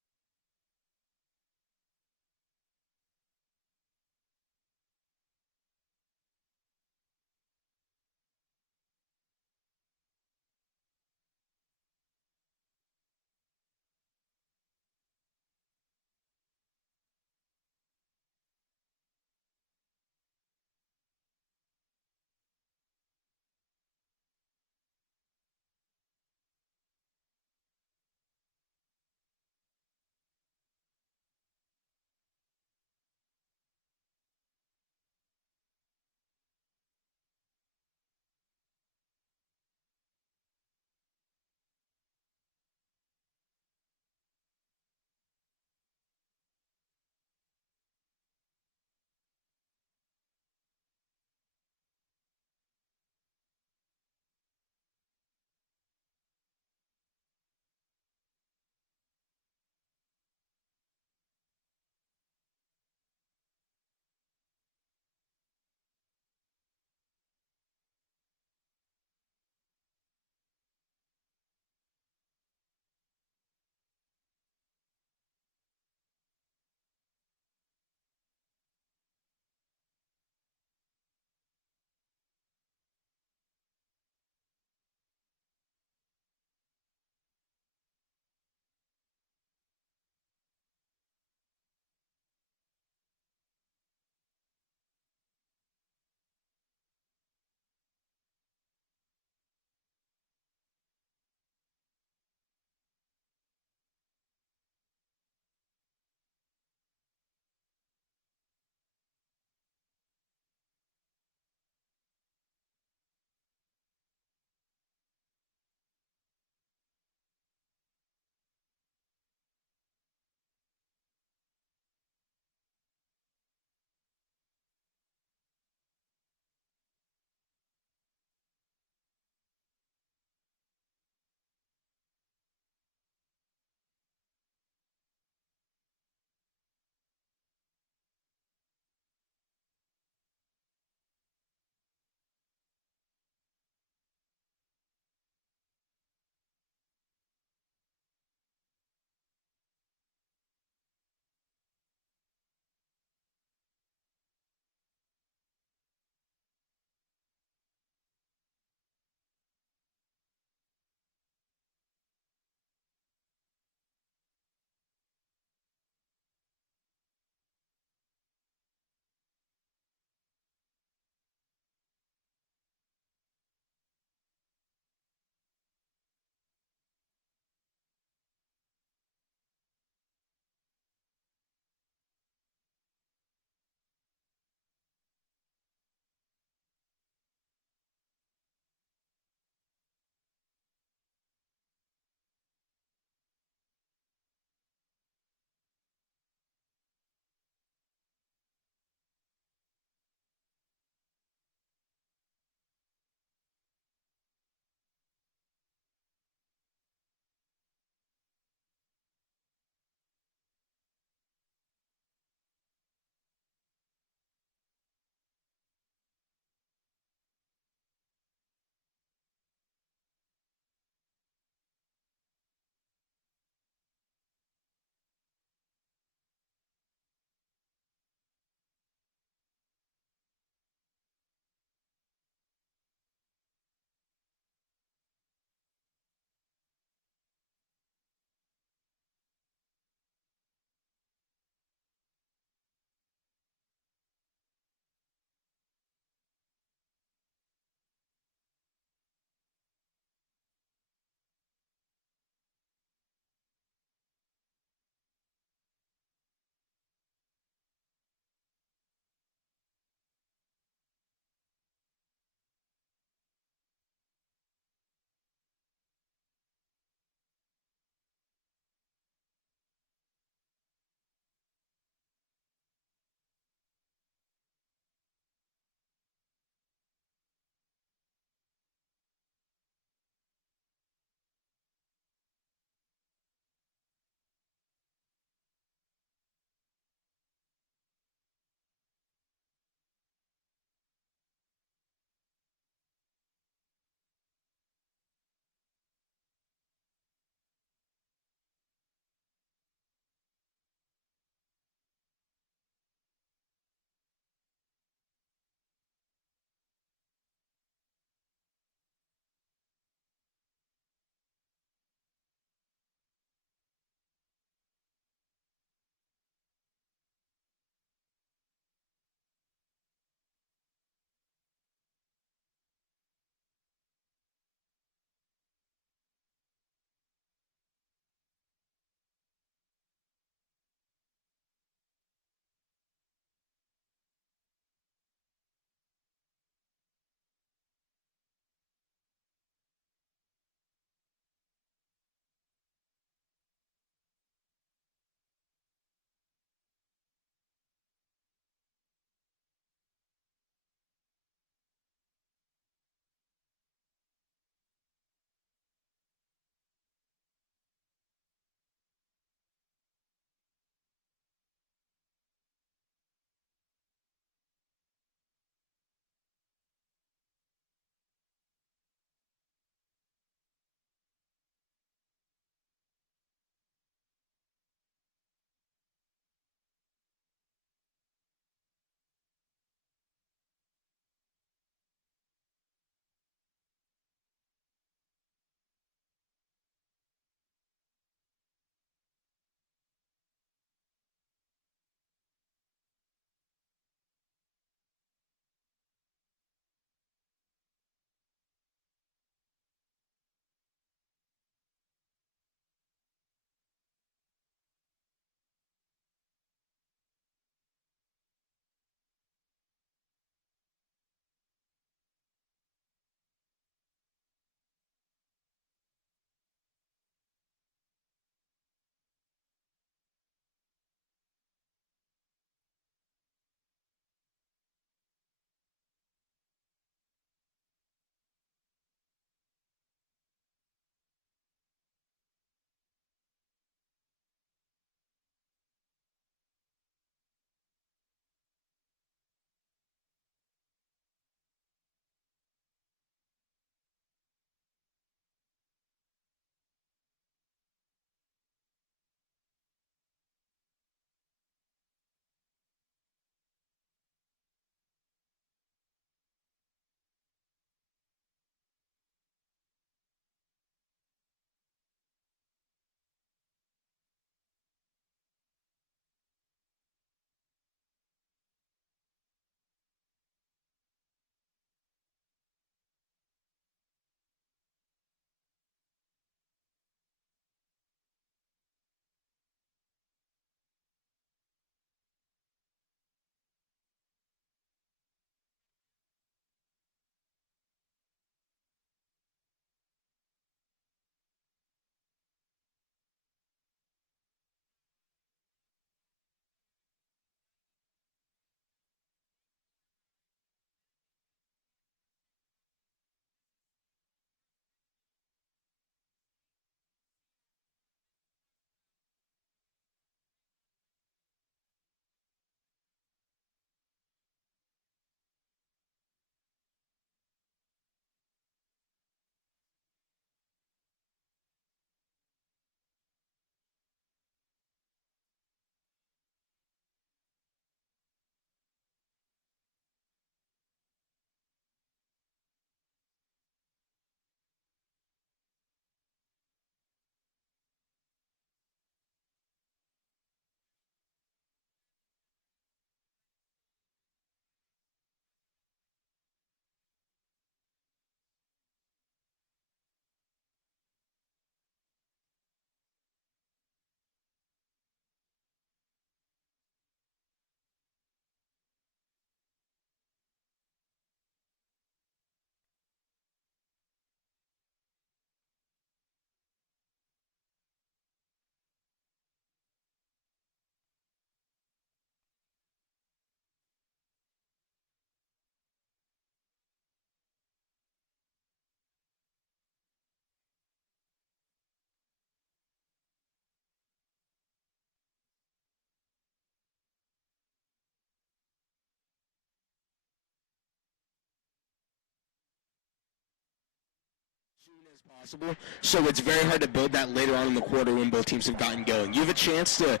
as possible, so it's very hard to build that later on in the quarter when both teams have gotten going. You have a chance to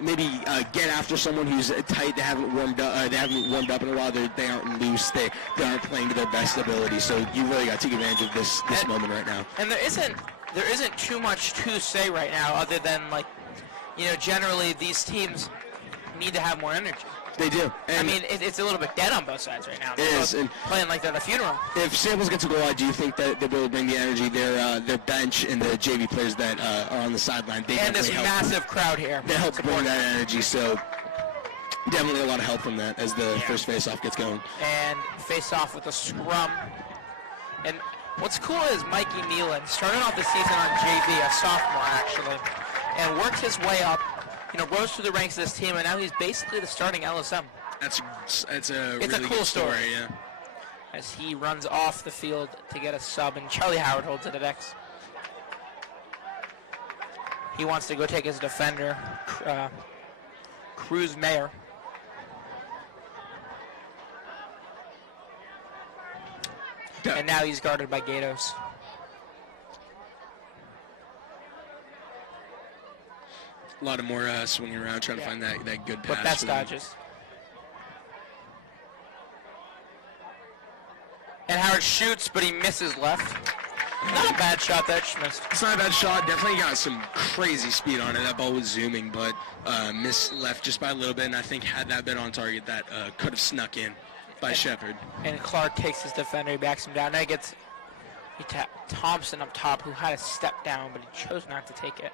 maybe get after someone who's tight. They haven't warmed up in a while. They aren't loose. They aren't playing to their best ability. So you really got to take advantage of this moment right now. And there isn't too much to say right now, other than generally these teams need to have more energy. They do. And I mean, it's a little bit dead on both sides right now. It is. And playing like they're at a funeral. If Staples gets a goal, I do think that they'll be able to bring the energy. Their bench and the JV players that are on the sideline, and this massive crowd here. They help bring that energy. So definitely a lot of help from that as the first face-off gets going. And face-off with a scrum. And what's cool is Mikey Nealon started off the season on JV, a sophomore actually, and worked his way up. Rose through the ranks of this team, and now he's basically the starting LSM. It's a really cool good story, yeah. As he runs off the field to get a sub, and Charlie Howard holds it at X. He wants to go take his defender, Cruz Mayer. And now he's guarded by Gatos. A lot of more swinging around, trying to find that good pass. But best dodges. And Howard shoots, but he misses left. Not a bad shot that Schmitz. It's not a bad shot. Definitely got some crazy speed on it. That ball was zooming, but missed left just by a little bit. And I think had that been on target, that could have snuck in by Shepard. And Clark takes his defender, he backs him down. Now he tapped Thompson up top, who had a step down, but he chose not to take it.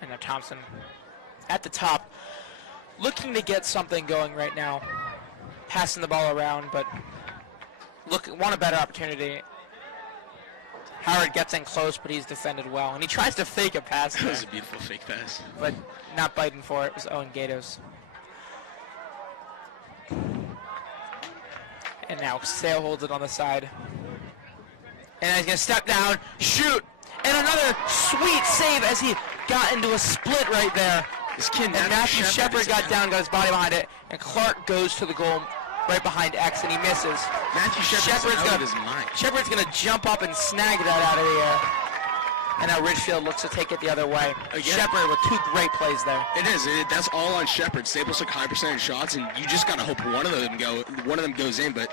And now Thompson at the top, looking to get something going right now. Passing the ball around, but want a better opportunity. Howard gets in close, but he's defended well. And he tries to fake a pass there. That was a beautiful fake pass. But not biting for it. It was Owen Gatos. And now Sale holds it on the side. And he's going to step down, shoot, and another sweet save as he got into a split right there. This kid, and Matthew Shepard got down, got his body behind it, and Clark goes to the goal right behind X, and he misses. Matthew Shepard's out of his mind. Shepard's going to jump up and snag that out of the air. And now Ridgefield looks to take it the other way. Shepard with two great plays there. It is. That's all on Shepard. Staples took high percentage shots, and you just gotta hope one of them goes in. But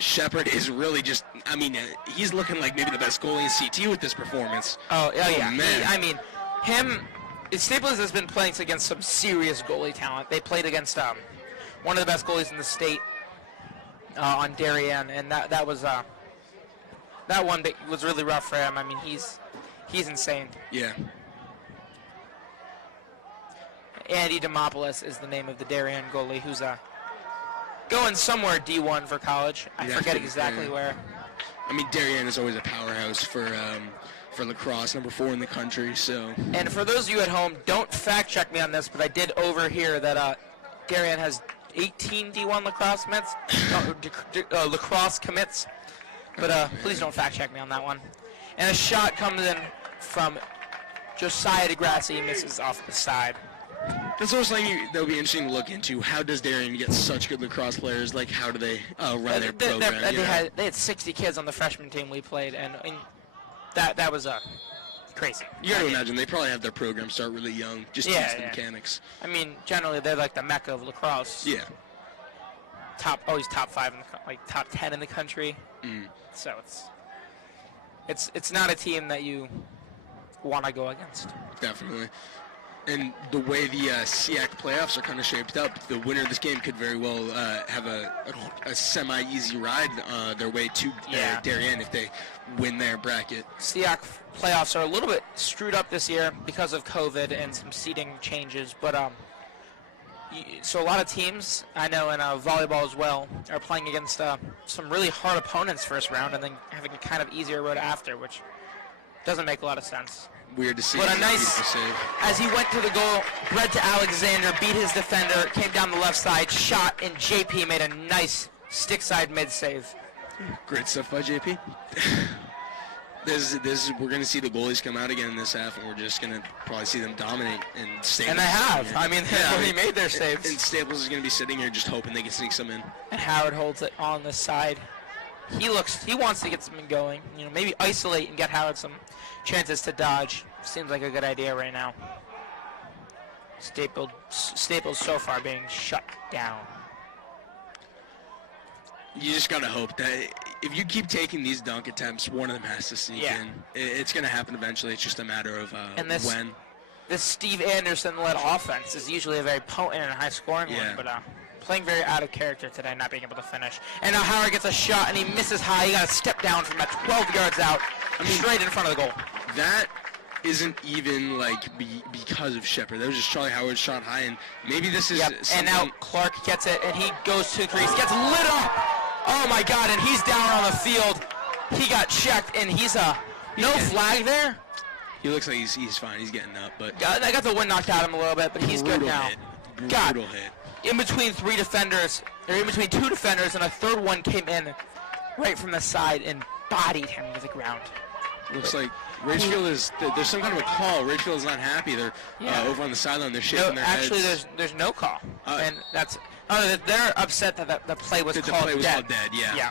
Shepard is really just. I mean, he's looking like maybe the best goalie in CT with this performance. Oh yeah. Man. Staples has been playing against some serious goalie talent. They played against one of the best goalies in the state on Darien, and that was that one that was really rough for him. I mean, he's insane. Yeah. Andy Demopoulos is the name of the Darien goalie who's going somewhere D1 for college. I forget exactly where. I mean, Darien is always a powerhouse for lacrosse, number 4 in the country. So. And for those of you at home, don't fact check me on this, but I did overhear that Darien has 18 D1 lacrosse commits. But please don't fact check me on that one. And a shot comes in from Josiah DeGrassi, misses off the side. That's also something that'll be interesting to look into. How does Darien get such good lacrosse players? Like, how do they run their program? They had 60 kids on the freshman team we played, and that was crazy. You got to imagine they probably have their program start really young, just teach the mechanics. I mean, generally they're like the mecca of lacrosse. Yeah. Always top 5 top 10 in the country. So it's not a team that you want to go against. Definitely. And the way the SEAC playoffs are kind of shaped up, the winner of this game could very well have a semi-easy ride their way to Darien if they win their bracket. SEAC playoffs are a little bit screwed up this year because of COVID and some seating changes, but so a lot of teams, I know in volleyball as well, are playing against some really hard opponents first round and then having a kind of easier road after, which doesn't make a lot of sense. Weird to see. But a nice save. As he went to the goal, bred to Alexander, beat his defender, came down the left side, shot, and JP made a nice stick side mid save. Great stuff by JP. We're going to see the goalies come out again in this half, and we're just going to probably see them dominate and Staples. And they have. I mean, they've already made their saves. And Staples is going to be sitting here just hoping they can sneak some in. And Howard holds it on the side. he wants to get something going. You know, maybe isolate and get Howard some chances to dodge. Seems like a good idea right now. Staples so far being shut down. You just gotta hope that if you keep taking these dunk attempts, one of them has to sneak in. It's gonna happen eventually. It's just a matter of when. This Steve Anderson-led offense is usually a very potent and high-scoring one, but playing very out of character today, not being able to finish. And now Howard gets a shot, and he misses high. He got to step down from about 12 yards out, straight in front of the goal. That isn't even because of Shepard. That was just Charlie Howard shot high, and maybe this is something. And now Clark gets it, and he goes to the crease, gets lit up. Oh my God! And he's down on the field. He got checked, and he's no flag there. He looks like he's fine. He's getting up, but I got the wind knocked out of him a little bit, but he's good now. Brutal hit. In between two defenders, and a third one came in right from the side and bodied him to the ground. Looks like Ridgefield there's some kind of a call. Ridgefield is not happy. They're over on the sideline. They're shaking their heads. Actually, there's no call, and they're upset that the play was called dead. Yeah.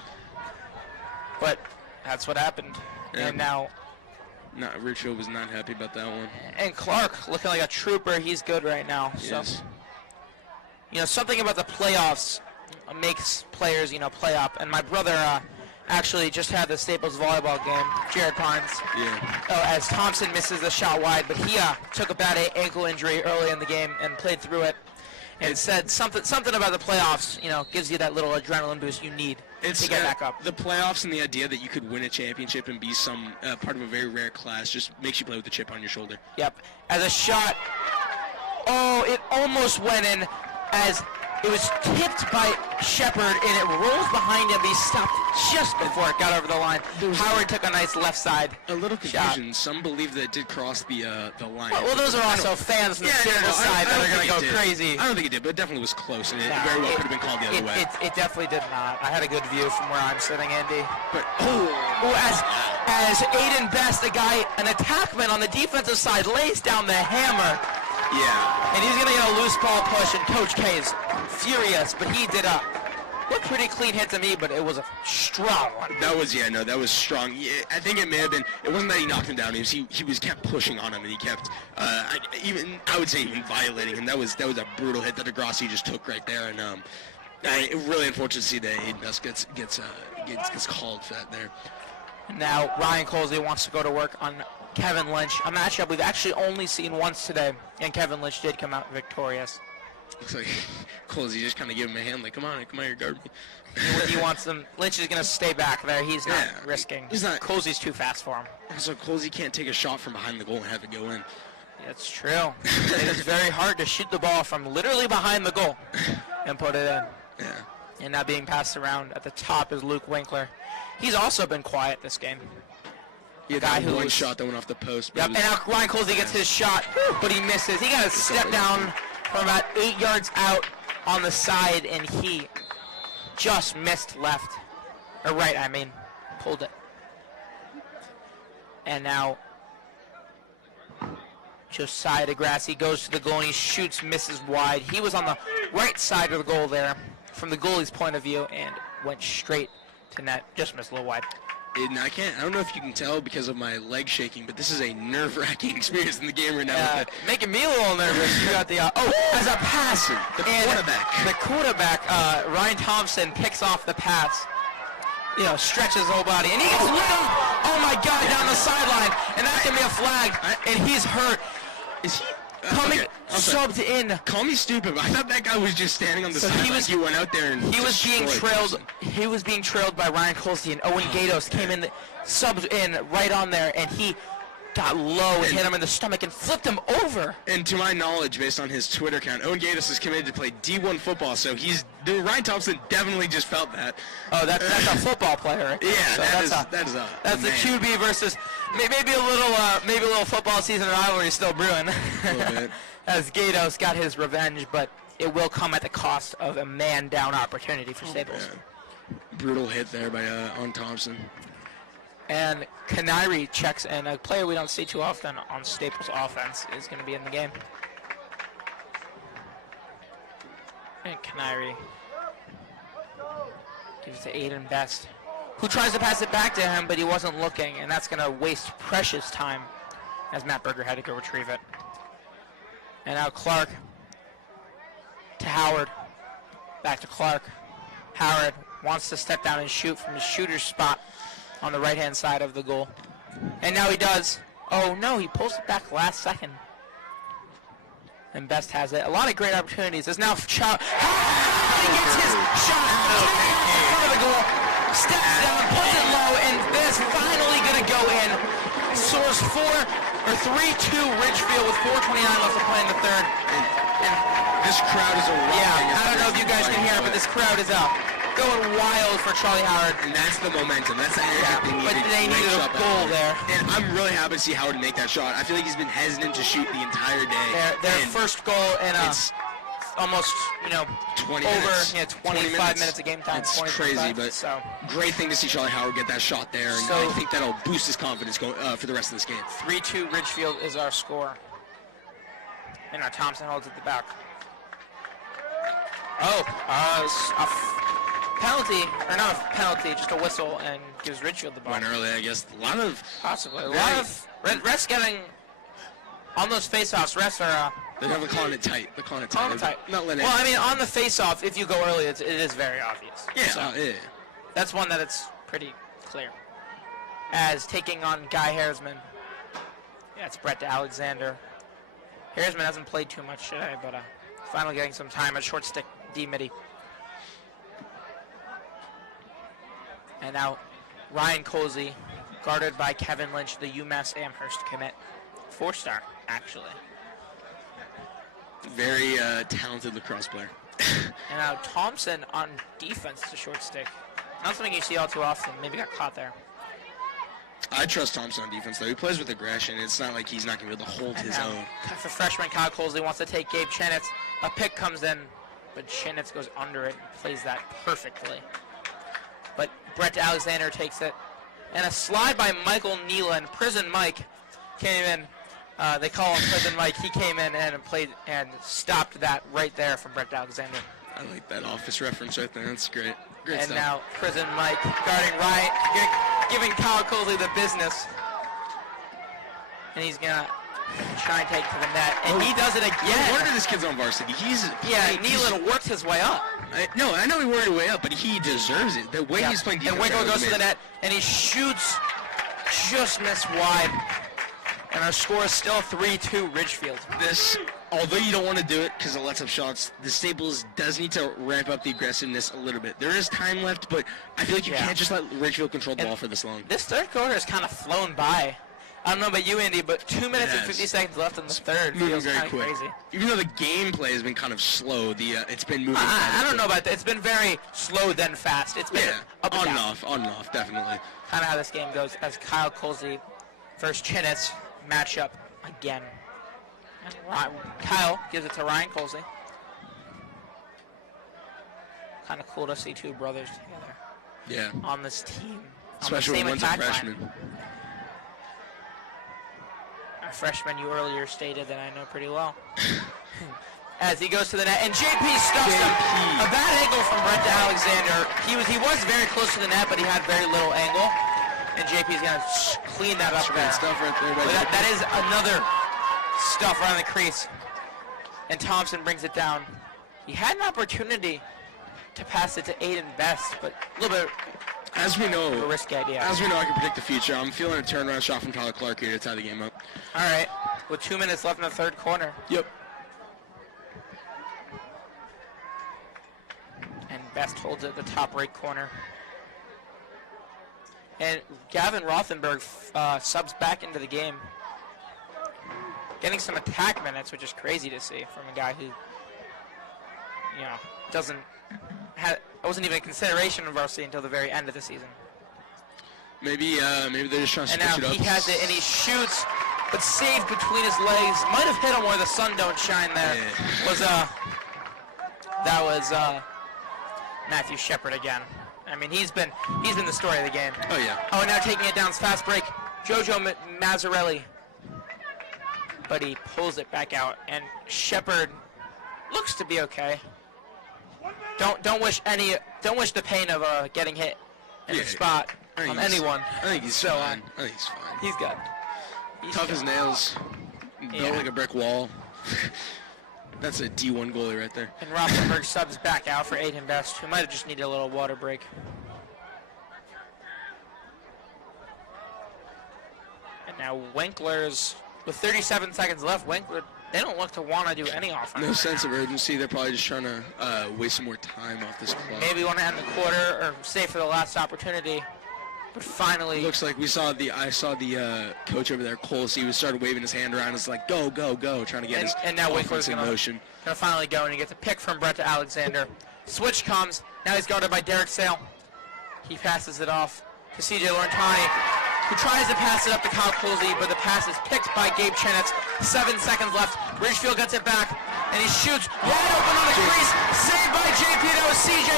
But that's what happened, and now. Ridgefield was not happy about that one. And Clark looking like a trooper. He's good right now. Yes. So, something about the playoffs makes players, play up. And my brother actually just had the Staples volleyball game, Jared Pines. Yeah. As Thompson misses the shot wide, but he took a bad ankle injury early in the game and played through it. And said something about the playoffs, gives you that little adrenaline boost you need to get back up. The playoffs and the idea that you could win a championship and be some part of a very rare class just makes you play with a chip on your shoulder. Yep. As a shot, it almost went in as it was tipped by Shepard, and it rolls behind him. He stopped just before it got over the line. Howard took a nice left side. A little confusion. Shot. Some believe that it did cross the line. Well, those are also fans on the side that are going to go crazy. I don't think it did, but it definitely was close, and it very well could have been called the other way. It definitely did not. I had a good view from where I'm sitting, Andy. But as Aiden Best, an attackman on the defensive side, lays down the hammer. Yeah. And he's going to get a loose ball push, and Coach K is furious, but he did looked pretty clean hit to me, but it was a strong one. That was strong. Yeah, I think it may have been, it wasn't that he knocked him down, he was kept pushing on him, and he kept, I would say even violating him. That was a brutal hit that Degrassi just took right there, and really unfortunate to see that Aiden Best gets called for that there. Now Ryan Colsley wants to go to work on Kevin Lynch, a matchup we've actually only seen once today, and Kevin Lynch did come out victorious. Looks like Colsey just kind of gave him a hand, like, come on, here, guard me. He wants them. Lynch is going to stay back there. He's not risking. He's not. Colsey's too fast for him. So Colsey can't take a shot from behind the goal and have it go in. That's true. It is very hard to shoot the ball from literally behind the goal and put it in. Yeah. And now being passed around at the top is Luke Winkler. He's also been quiet this game. Yeah, that one shot that went off the post. Yep, and now Ryan Colsey gets his shot, but he misses. He got to step down from about 8 yards out on the side, and he just missed left. Or right, pulled it. And now Josiah Degrassi goes to the goal, and he shoots, misses wide. He was on the right side of the goal there from the goalie's point of view and went straight to net. Just missed a little wide. And I don't know if you can tell because of my leg shaking, but this is a nerve-wracking experience in the game right now. Making me a little nervous. You got the as a pass. The quarterback, Ryan Thompson, picks off the pass. Stretches his whole body, and he gets lit up. Oh my God, down the sideline, and that's gonna be a flag, and he's hurt. Is he? Subbed in. Call me stupid, but I thought that guy was just standing on the side. He went out there and he was being trailed. He was being trailed by Ryan Colsey, and Owen Gatos came in, subbed in right on there, and he got low and hit him in the stomach and flipped him over. And to my knowledge, based on his Twitter account, Owen Gatos is committed to play D1 football, so Ryan Thompson definitely just felt that. Oh, that's a football player. Yeah, so that's the QB versus maybe a little football season rivalry still brewing. A little bit. As Gatos got his revenge, but it will come at the cost of a man-down opportunity for Staples. Brutal hit there by on Thompson. And Canary checks in. A player we don't see too often on Staples' offense is going to be in the game. And Canary gives it to Aiden Best. who tries to pass it back to him, but he wasn't looking, and that's going to waste precious time as Matt Berger had to go retrieve it. And now Clark to Howard. Back to Clark. Howard wants to step down and shoot from his shooter's spot on the right-hand side of the goal. And now he does. Oh, no, he pulls it back last second. And Best has it. A lot of great opportunities. There's now Chow. He gets his shot in front of the goal. Steps down, puts it low, and this finally going to go in. Soars 3-2 Ridgefield with 4:29 left to play in the third. And this crowd is erupting. Yeah, I don't know if you guys can hear it, but this crowd is going wild for Charlie Howard. And that's the momentum. That's the energy but they needed a goal there. And I'm really happy to see Howard make that shot. I feel like he's been hesitant to shoot the entire day. Their first goal in almost, 20 over minutes. 25 minutes of game time. It's crazy, but great thing to see Charlie Howard get that shot there. And I think that'll boost his confidence for the rest of this game. 3-2 Ridgefield is our score. And now Thompson holds at the back. Penalty, or not a penalty, just a whistle, and gives Ridgefield the ball. Went early, I guess. Possibly. A lot of refs getting on those face-offs. Refs are they're definitely calling it tight. They're calling it tight. Not letting well, I mean, on the face-off, if you go early, it is very obvious. Yeah, so, yeah. That's one that it's pretty clear. As taking on Guy Harrisman. Yeah, it's Brett to Alexander. Harrisman hasn't played too much today, but finally getting some time at short stick D-Mitty. And now Ryan Colsey, guarded by Kevin Lynch, the UMass Amherst commit. 4-star, actually. Very talented lacrosse player. And now Thompson on defense to short stick. Not something you see all too often. Maybe got caught there. I trust Thompson on defense, though. He plays with aggression. It's not like he's not going to be able to hold his own. For freshman Kyle Colsey wants to take Gabe Chenitz. A pick comes in, but Chenitz goes under it and plays that perfectly. But Brett Alexander takes it. And a slide by Michael Nealon. Prison Mike came in. They call him Prison Mike. He came in and played and stopped that right there from Brett Alexander. I like that Office reference right there. That's great. Great and stuff. Now Prison Mike guarding Ryan, giving Kyle Colsey the business. And he's going to try and take it to the net. And he does it again. No wonder this kid's on varsity. Nealon worked his way up. I know he worked his way up, but he deserves it. The way he's playing defense. And Winkle goes to the net, and he shoots, just missed wide. And our score is still 3-2 Ridgefield. Although you don't want to do it because it lets up shots, the Staples does need to ramp up the aggressiveness a little bit. There is time left, but I feel like you can't just let Ridgefield control the ball for this long. This third quarter has kind of flown by. I don't know about you, Andy, but 2 minutes and 50 seconds left in the third. Moving feels very quick. Crazy. Even though the gameplay has been kind of slow, it's been moving. I don't know about that. It's been very slow then fast. It's been up and down. On and off, definitely. Kind of how this game goes as Kyle Colsey versus Chenitz match up again. And Kyle gives it to Ryan Colsey. Kind of cool to see two brothers together. Yeah. On this team. Especially when one's a freshman. A freshman you earlier stated that I know pretty well. As he goes to the net, and JP stuffs him. A bad angle from Brett Alexander. He was very close to the net, but he had very little angle. And JP's going to clean that up there. Stuff right there. That is another stuff around the crease. And Thompson brings it down. He had an opportunity to pass it to Aiden Best, but a little bit as we know, of a risky idea. As we know, I can predict the future. I'm feeling a turnaround shot from Tyler Clark here to tie the game up. All right, with 2 minutes left in the third quarter. Yep. And Best holds it at the top right corner. And Gavin Rothenberg subs back into the game. Getting some attack minutes, which is crazy to see from a guy who, wasn't even a consideration of varsity until the very end of the season. Maybe they're just trying to switch it up. And now he has it, and he shoots, but saved between his legs. Might have hit him where the sun don't shine there. Yeah. That was Matthew Shepard again. I mean, he's been the story of the game. Oh, yeah. Oh, and now taking it down, fast break, Jojo Mazzarelli. But he pulls it back out, and Shepard looks to be okay. Don't wish the pain of getting hit any spot on anyone. I think he's fine. I think he's fine. He's good. He's Tough good. as nails. Built like a brick wall. That's a D1 goalie right there. And Rothenberg subs back out for Aiden Best, who might have just needed a little water break. And now Winkler's, with 37 seconds left, Winkler, they don't look to want to do any offense. No sense of urgency. They're probably just trying to waste some more time off this clock. Maybe want to end the quarter or save for the last opportunity. But finally, Looks like I saw the coach over there, Cole. He started waving his hand around. It's like go, go, go, trying to get his and now Winkler's offense in motion. Gonna finally go, and he gets a pick from Brett to Alexander. Switch comes. Now he's guarded by Derek Sale. He passes it off to CJ Laurentani, who tries to pass it up to Kyle Coolsey, but the pass is picked by Gabe Chenitz. 7 seconds left. Ridgefield gets it back, and he shoots wide open on the crease. Saved by JP. That was CJ.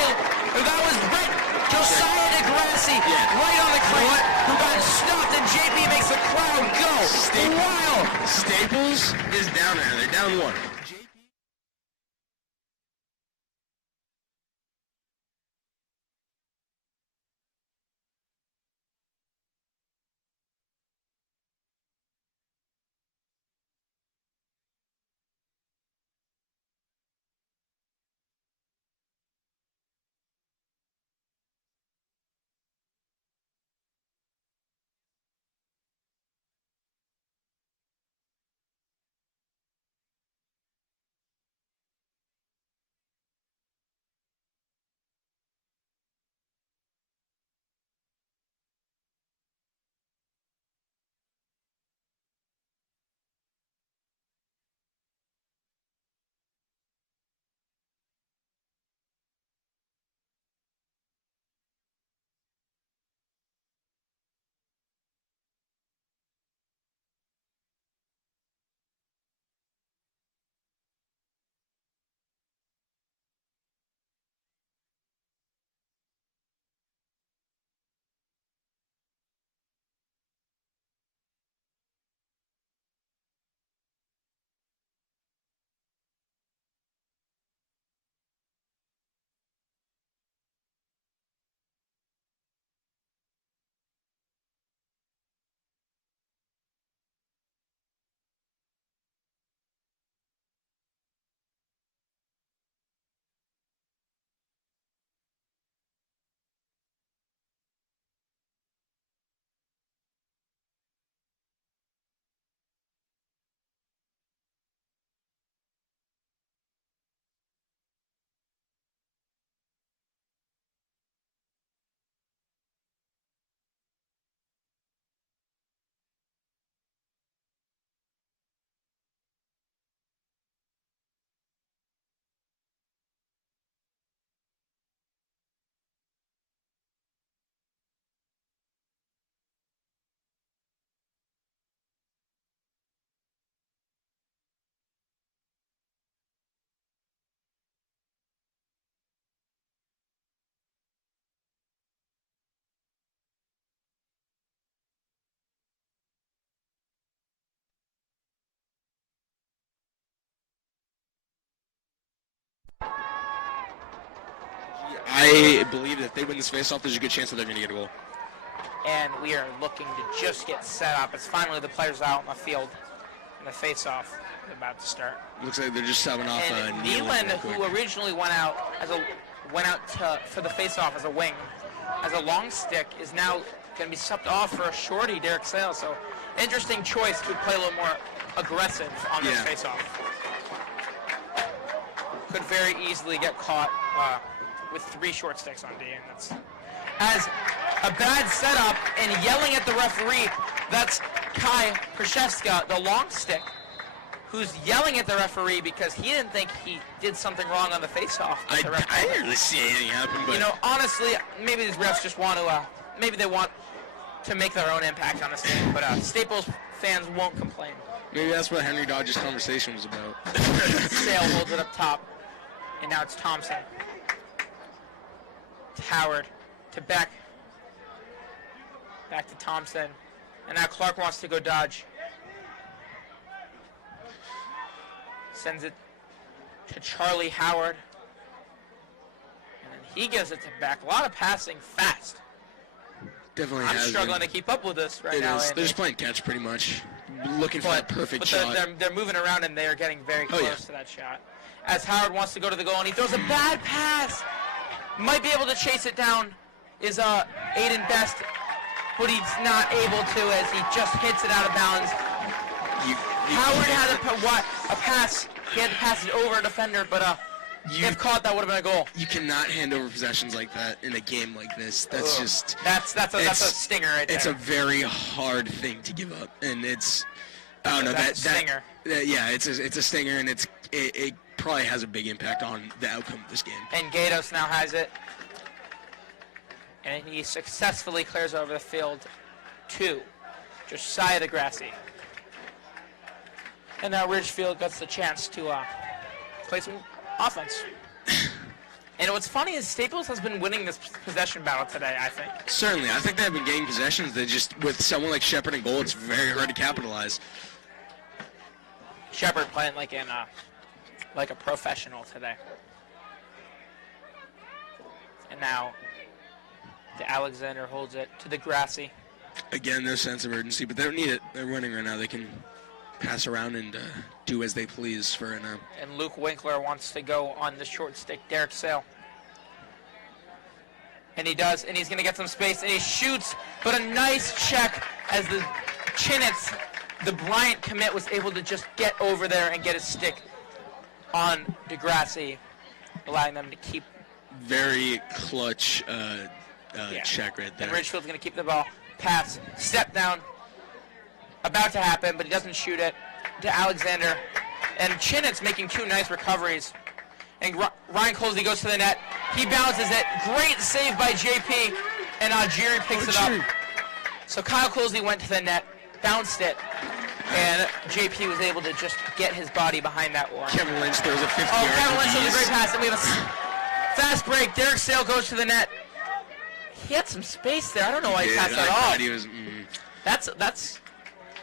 That was Brett Josiah DeGrassi right on the crease, who got stopped, and JP makes the crowd go wild. Staples is down there. They're down one. I believe that if they win this faceoff, there's a good chance that they're going to get a goal. And we are looking to just get set up. It's finally the players out on the field, and the face-off is about to start. Looks like they're just subbing off And Nealon Nealon, real quick. who originally went out for the face-off as a wing, as a long stick, is now going to be subbed off for a shorty, Derek Sale. So, interesting choice to play a little more aggressive on this face-off. Could very easily get caught with 3 short sticks on D, and that's as a bad setup and yelling at the referee. That's Kai Prashevska, the long stick, who's yelling at the referee because he didn't think he did something wrong on the face-off. I didn't really see anything happen, but you know, honestly, maybe these refs just want to, maybe they want to make their own impact on this game, but Staples fans won't complain. maybe that's what Henry Dodge's conversation was about. Sale holds it up top, and now it's Thompson. To Howard, to Beck, back to Thompson, and now Clark wants to go Dodge. Sends it to Charlie Howard, and then he gives it to Beck. A lot of passing fast Definitely I'm has struggling been. to keep up with this right It now. is. Andy. They're just playing catch pretty much, looking for that perfect but shot. They're moving around and they're getting very close yeah. to that shot. As Howard wants to go to the goal and he throws a bad pass. Might be able to chase it down is Aiden Best, but he's not able to as he just hits it out of bounds. Howard had a pass. He had to pass it over a defender, but if caught, that would have been a goal. You cannot hand over possessions like that in a game like this. That's just that's a stinger right there. It's a very hard thing to give up, and it's I don't know that stinger. Yeah, it's a stinger, and it probably has a big impact on the outcome of this game. And Gatos now has it, and he successfully clears over the field to Josiah DeGrassi. And now Ridgefield gets the chance to play some offense. And what's funny is Staples has been winning this possession battle today, I think. Certainly. I think they've been getting possessions. They just, with someone like Shepard in goal, it's very hard to capitalize. Shepard playing like a professional today. And now the Alexander holds it to DeGrassi. Again, no sense of urgency, but they don't need it. They're winning right now. They can pass around and do as they please for an And Luke Winkler wants to go on the short stick, Derek Sale. And he does, and he's going to get some space, and he shoots, but a nice check as the Chinitz, the Bryant commit, was able to just get over there and get his stick on DeGrassi, allowing them to keep. Very clutch check right there. And Ridgefield's going to keep the ball. Pass, step down, about to happen, but he doesn't shoot it to Alexander. And Chinitz making two nice recoveries. And Ryan Colsey goes to the net. He bounces it. Great save by JP. And Algieri picks it up. So Kyle Colsey went to the net, bounced it, and JP was able to just get his body behind that one. Kevin Lynch throws a 50-yard. Oh, Kevin Lynch throws a great pass. And we have a fast break. Derek Sale goes to the net. He had some space there. I don't know why he passed that off. That's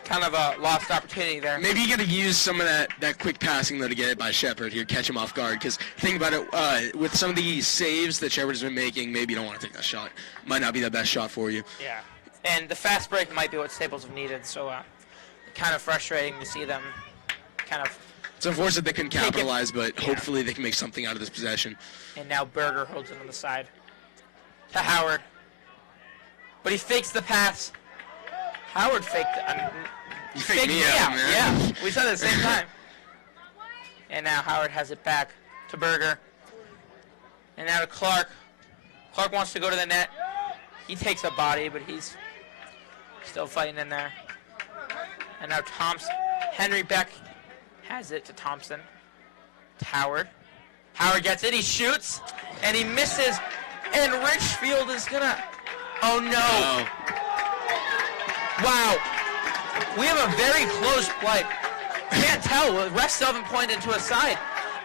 kind of a lost opportunity there. Maybe you got to use some of that quick passing, though, to get it by Shepard here, catch him off guard. Because think about it, with some of the saves that Shepard has been making, maybe you don't want to take that shot. Might not be the best shot for you. Yeah. And the fast break might be what Staples have needed, so kind of frustrating to see them kind of. It's unfortunate they couldn't capitalize, but hopefully they can make something out of this possession. And now Berger holds it on the side to Howard. But he fakes the pass. Howard faked it. You faked me out, man. Yeah, we said it at the same time. And now Howard has it back to Berger. And now to Clark. Clark wants to go to the net. He takes a body, but he's still fighting in there. And now Thompson. Henry Beck has it to Thompson. To Howard. Howard gets it. He shoots. And he misses. And Ridgefield is going to... Oh, no. Wow. We have a very close play. Can't tell. The refs still haven't pointed to a side.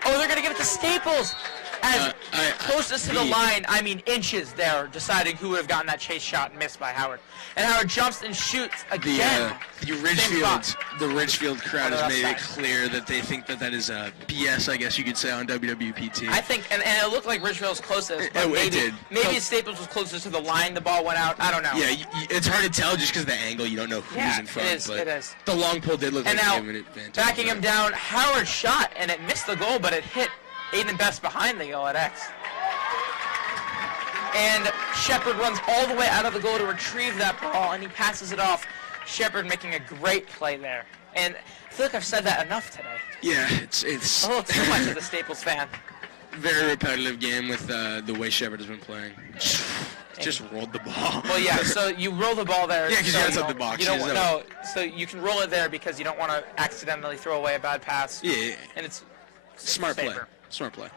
Oh, they're going to give it to Staples. As closest to the line, I mean inches there, deciding who would have gotten that chase shot and missed by Howard. And Howard jumps and shoots again. The Ridgefield crowd has made it clear that they think that is BS, I guess you could say, on WWPT. I think, and it looked like Ridgefield was closest. But it did. Maybe Staples was closest to the line. The ball went out. I don't know. Yeah, it's hard to tell just because of the angle. You don't know who's in front. It is. The long pull did look like now, an advantage. Backing him down, Howard shot, and it missed the goal, but it hit Aiden Best behind the goal at X. And Shepard runs all the way out of the goal to retrieve that ball, and he passes it off. Shepard making a great play there. And I feel like I've said that enough today. Yeah, it's a little too much as a Staples fan. Very repetitive game with the way Shepard has been playing. Just rolled the ball. Well, yeah, so you roll the ball there. Yeah, because you outside the box. So you can roll it there because you don't want to accidentally throw away a bad pass. Yeah. And it's smart safer. Play. Smart play.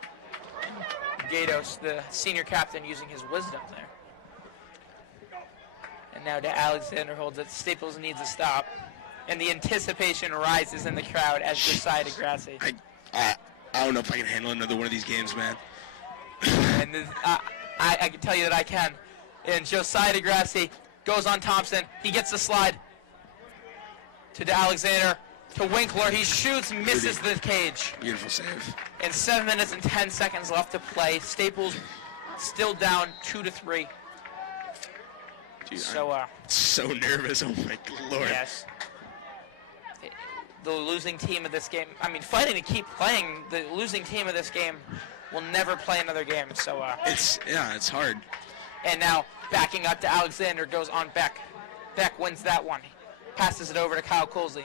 Gatos, the senior captain, using his wisdom there. And now to Alexander holds it. Staples needs a stop. And the anticipation rises in the crowd as Josiah DeGrassi. I don't know if I can handle another one of these games, man. And I can tell you that I can. And Josiah DeGrassi goes on Thompson. He gets the slide to Alexander. To Winkler. He shoots, misses the cage. Beautiful save. And 7 minutes and 10 seconds left to play. Staples still down 2-3. Dude, So, I'm so nervous. Oh my lord. yes. The losing team of this game, I mean, fighting to keep playing, the losing team of this game will never play another game. So, It's hard. and now backing up to Alexander goes on Beck. Beck wins that one. Passes it over to Kyle Coolsey.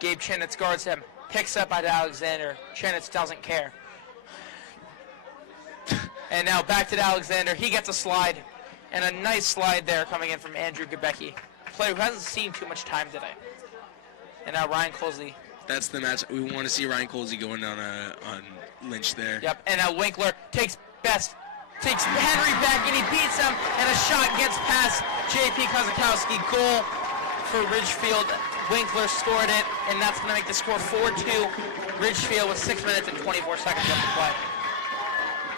Gabe Chinitz guards him. Picks up by Alexander. Chinitz doesn't care. And now back to Alexander. He gets a slide. And a nice slide there coming in from Andrew Gebecki. A player who hasn't seen too much time today. And now Ryan Coolsey. That's the match. We want to see Ryan Coolsey going on Lynch there. Yep. And now Winkler takes Henry back and he beats him. And a shot gets past J.P. Kozakowski. Goal for Ridgefield. Winkler scored it, and that's going to make the score 4-2. Ridgefield with 6 minutes and 24 seconds left to play.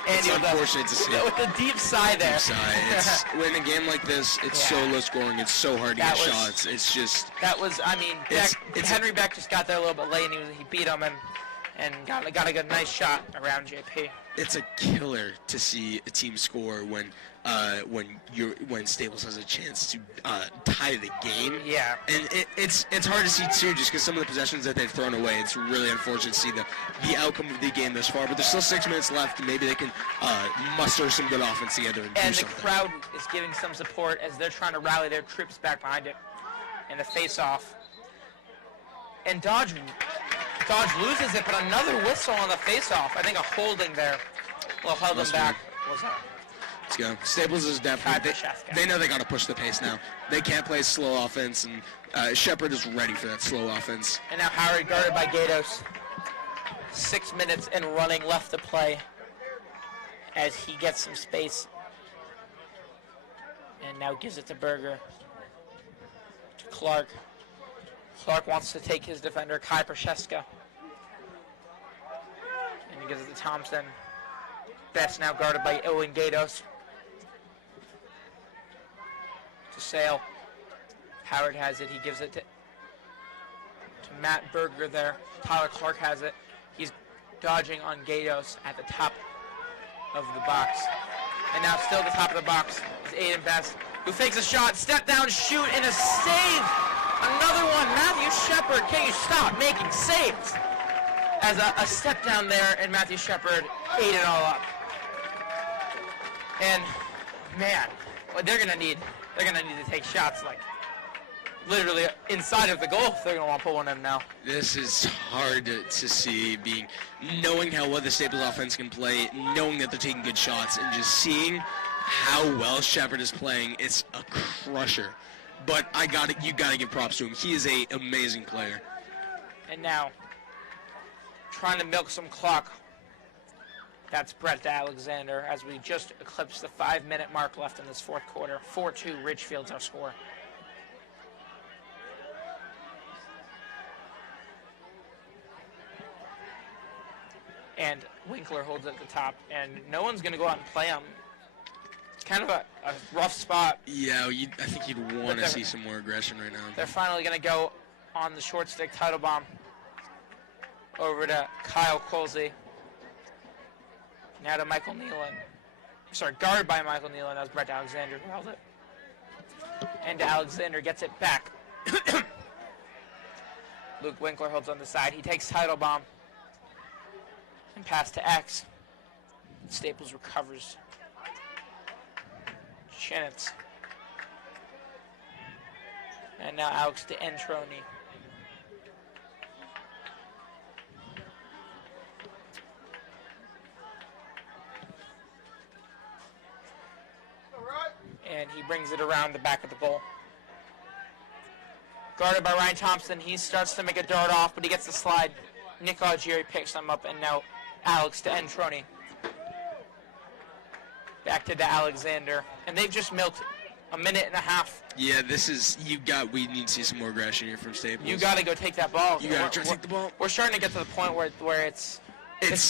It's unfortunate to see. With the deep sigh there. Deep sigh. When a game like this, it's so low scoring. It's so hard to get shots. It's just. That was, I mean, Henry Beck just got there a little bit late, and he beat him and got a good nice shot around JP. It's a killer to see a team score when Staples has a chance to tie the game. Yeah. And it's hard to see too, just because some of the possessions that they've thrown away. It's really unfortunate to see the outcome of the game thus far. But there's still 6 minutes left, and maybe they can muster some good offense together and do something. And the crowd is giving some support as they're trying to rally their troops back behind it. And the face-off. And Dodge loses it, but another whistle on the face-off. I think a holding there will hold them back. Let's go. Staples is definitely. They know they got to push the pace now. They can't play slow offense, and Shepard is ready for that slow offense. And now Howard guarded by Gatos. 6 minutes and running left to play as he gets some space. And now gives it to Berger. To Clark. Clark wants to take his defender, Kai Prochaska. And he gives it to Thompson. Best now guarded by Owen Gatos. To Sale. Howard has it. He gives it to Matt Berger there. Tyler Clark has it. He's dodging on Gatos at the top of the box. And now still at the top of the box is Aiden Best, who fakes a shot, step down, shoot, and a save. Another one. Matthew Shepard, can you stop making saves? As a step down there, and Matthew Shepard ate it all up. And man, they're gonna need to take shots like literally inside of the goal if they're gonna want to put one in now. This is hard to see, knowing how well the Staples offense can play, knowing that they're taking good shots, and just seeing how well Shepard is playing. It's a crusher. But you gotta give props to him. He is an amazing player. And now, trying to milk some clock. That's Brett Alexander as we just eclipse the 5-minute mark left in this fourth quarter. 4-2, Ridgefield's our score. And Winkler holds at the top, and no one's going to go out and play him. It's kind of a rough spot. Yeah, I think you'd want to see some more aggression right now. They're finally going to go on the short stick title bomb over to Kyle Coolsey. Now to Michael Nealon. Sorry, guarded by Michael Nealon. That was Brett Alexander who held it. And Alexander gets it back. Luke Winkler holds on the side. He takes title bomb. And pass to X. Staples recovers. Chinitz. And now Alex to Entroni. And he brings it around the back of the goal. Guarded by Ryan Thompson. He starts to make a dart off, but he gets the slide. Nick Algieri picks him up, and now Alex to Entroni. Back to Alexander. And they've just milked a minute and a half. Yeah, we need to see some more aggression here from Staples. You got to go take that ball. You got to try to take the ball. We're starting to get to the point where it's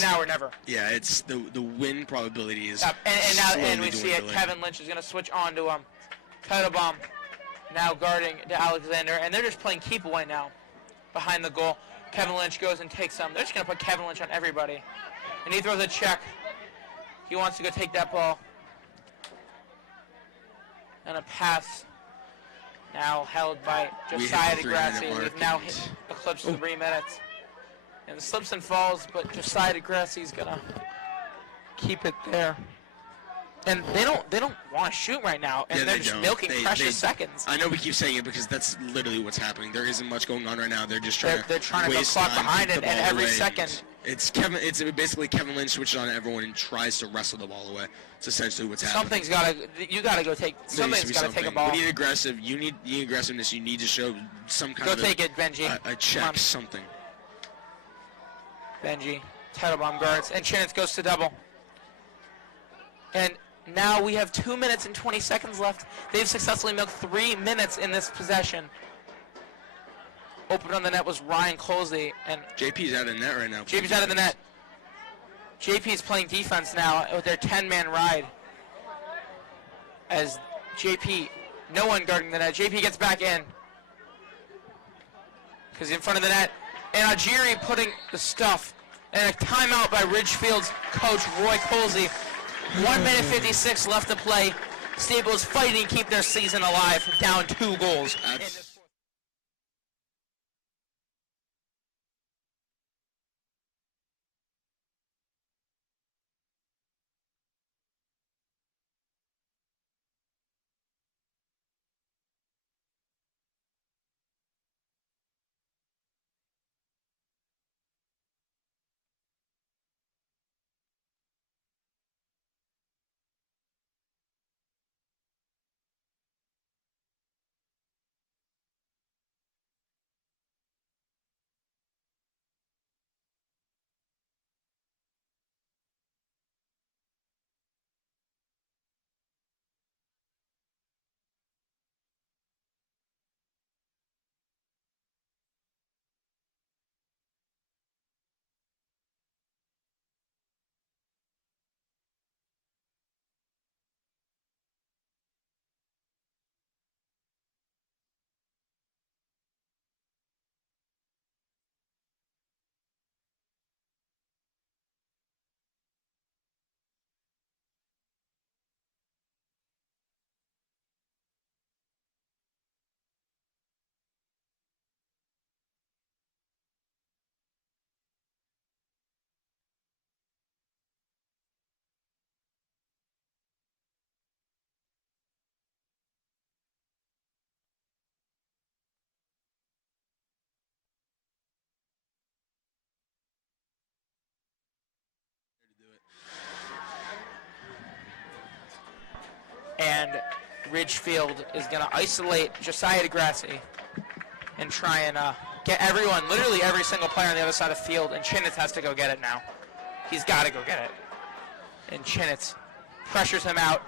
now or never. Yeah, it's the win probability is and we see it. Kevin Lynch is going to switch on to title bomb. Now guarding to Alexander, and they're just playing keep away now behind the goal. Kevin Lynch goes and takes some. They're just going to put Kevin Lynch on everybody. And he throws a check. He wants to go take that ball. And a pass now held by We hit Josiah the 3-minute DeGrassi. mark We've now and- hit eclipsed 3 minutes. And slips and falls, but Josiah DeGrassi's gonna keep it there. And they don't want to shoot right now, and Yeah, they're they just don't. milking precious seconds. I know we keep saying it because that's literally what's happening. There isn't much going on right now. They're just trying They're trying to go waste clock time, behind keep it, the and ball every away. second. It's basically Kevin Lynch switches on everyone and tries to wrestle the ball away. It's essentially what's happening. You gotta go take. Something's gotta take a ball. We need aggressive. You need aggressiveness. You need to show some kind Go of take it, Benji. a Come check, on. something. Benji, title bomb guards, and Chinitz goes to double. And now we have 2 minutes and 20 seconds left. They've successfully milked 3 minutes in this possession. Open on the net was Ryan Colsey, and JP's out of the net right now. JP's out of the net. JP's playing defense now with their 10-man ride. As JP, no one guarding the net. JP gets back in. Because in front of the net. And Algieri putting the stuff. And a timeout by Ridgefield's coach, Roy Colsey. 1 minute 56 left to play. Staples fighting to keep their season alive, down 2 goals. And Ridgefield is going to isolate Josiah DeGrassi and try and get everyone, literally every single player on the other side of the field, and Chinitz has to go get it now. He's got to go get it. And Chinitz pressures him out,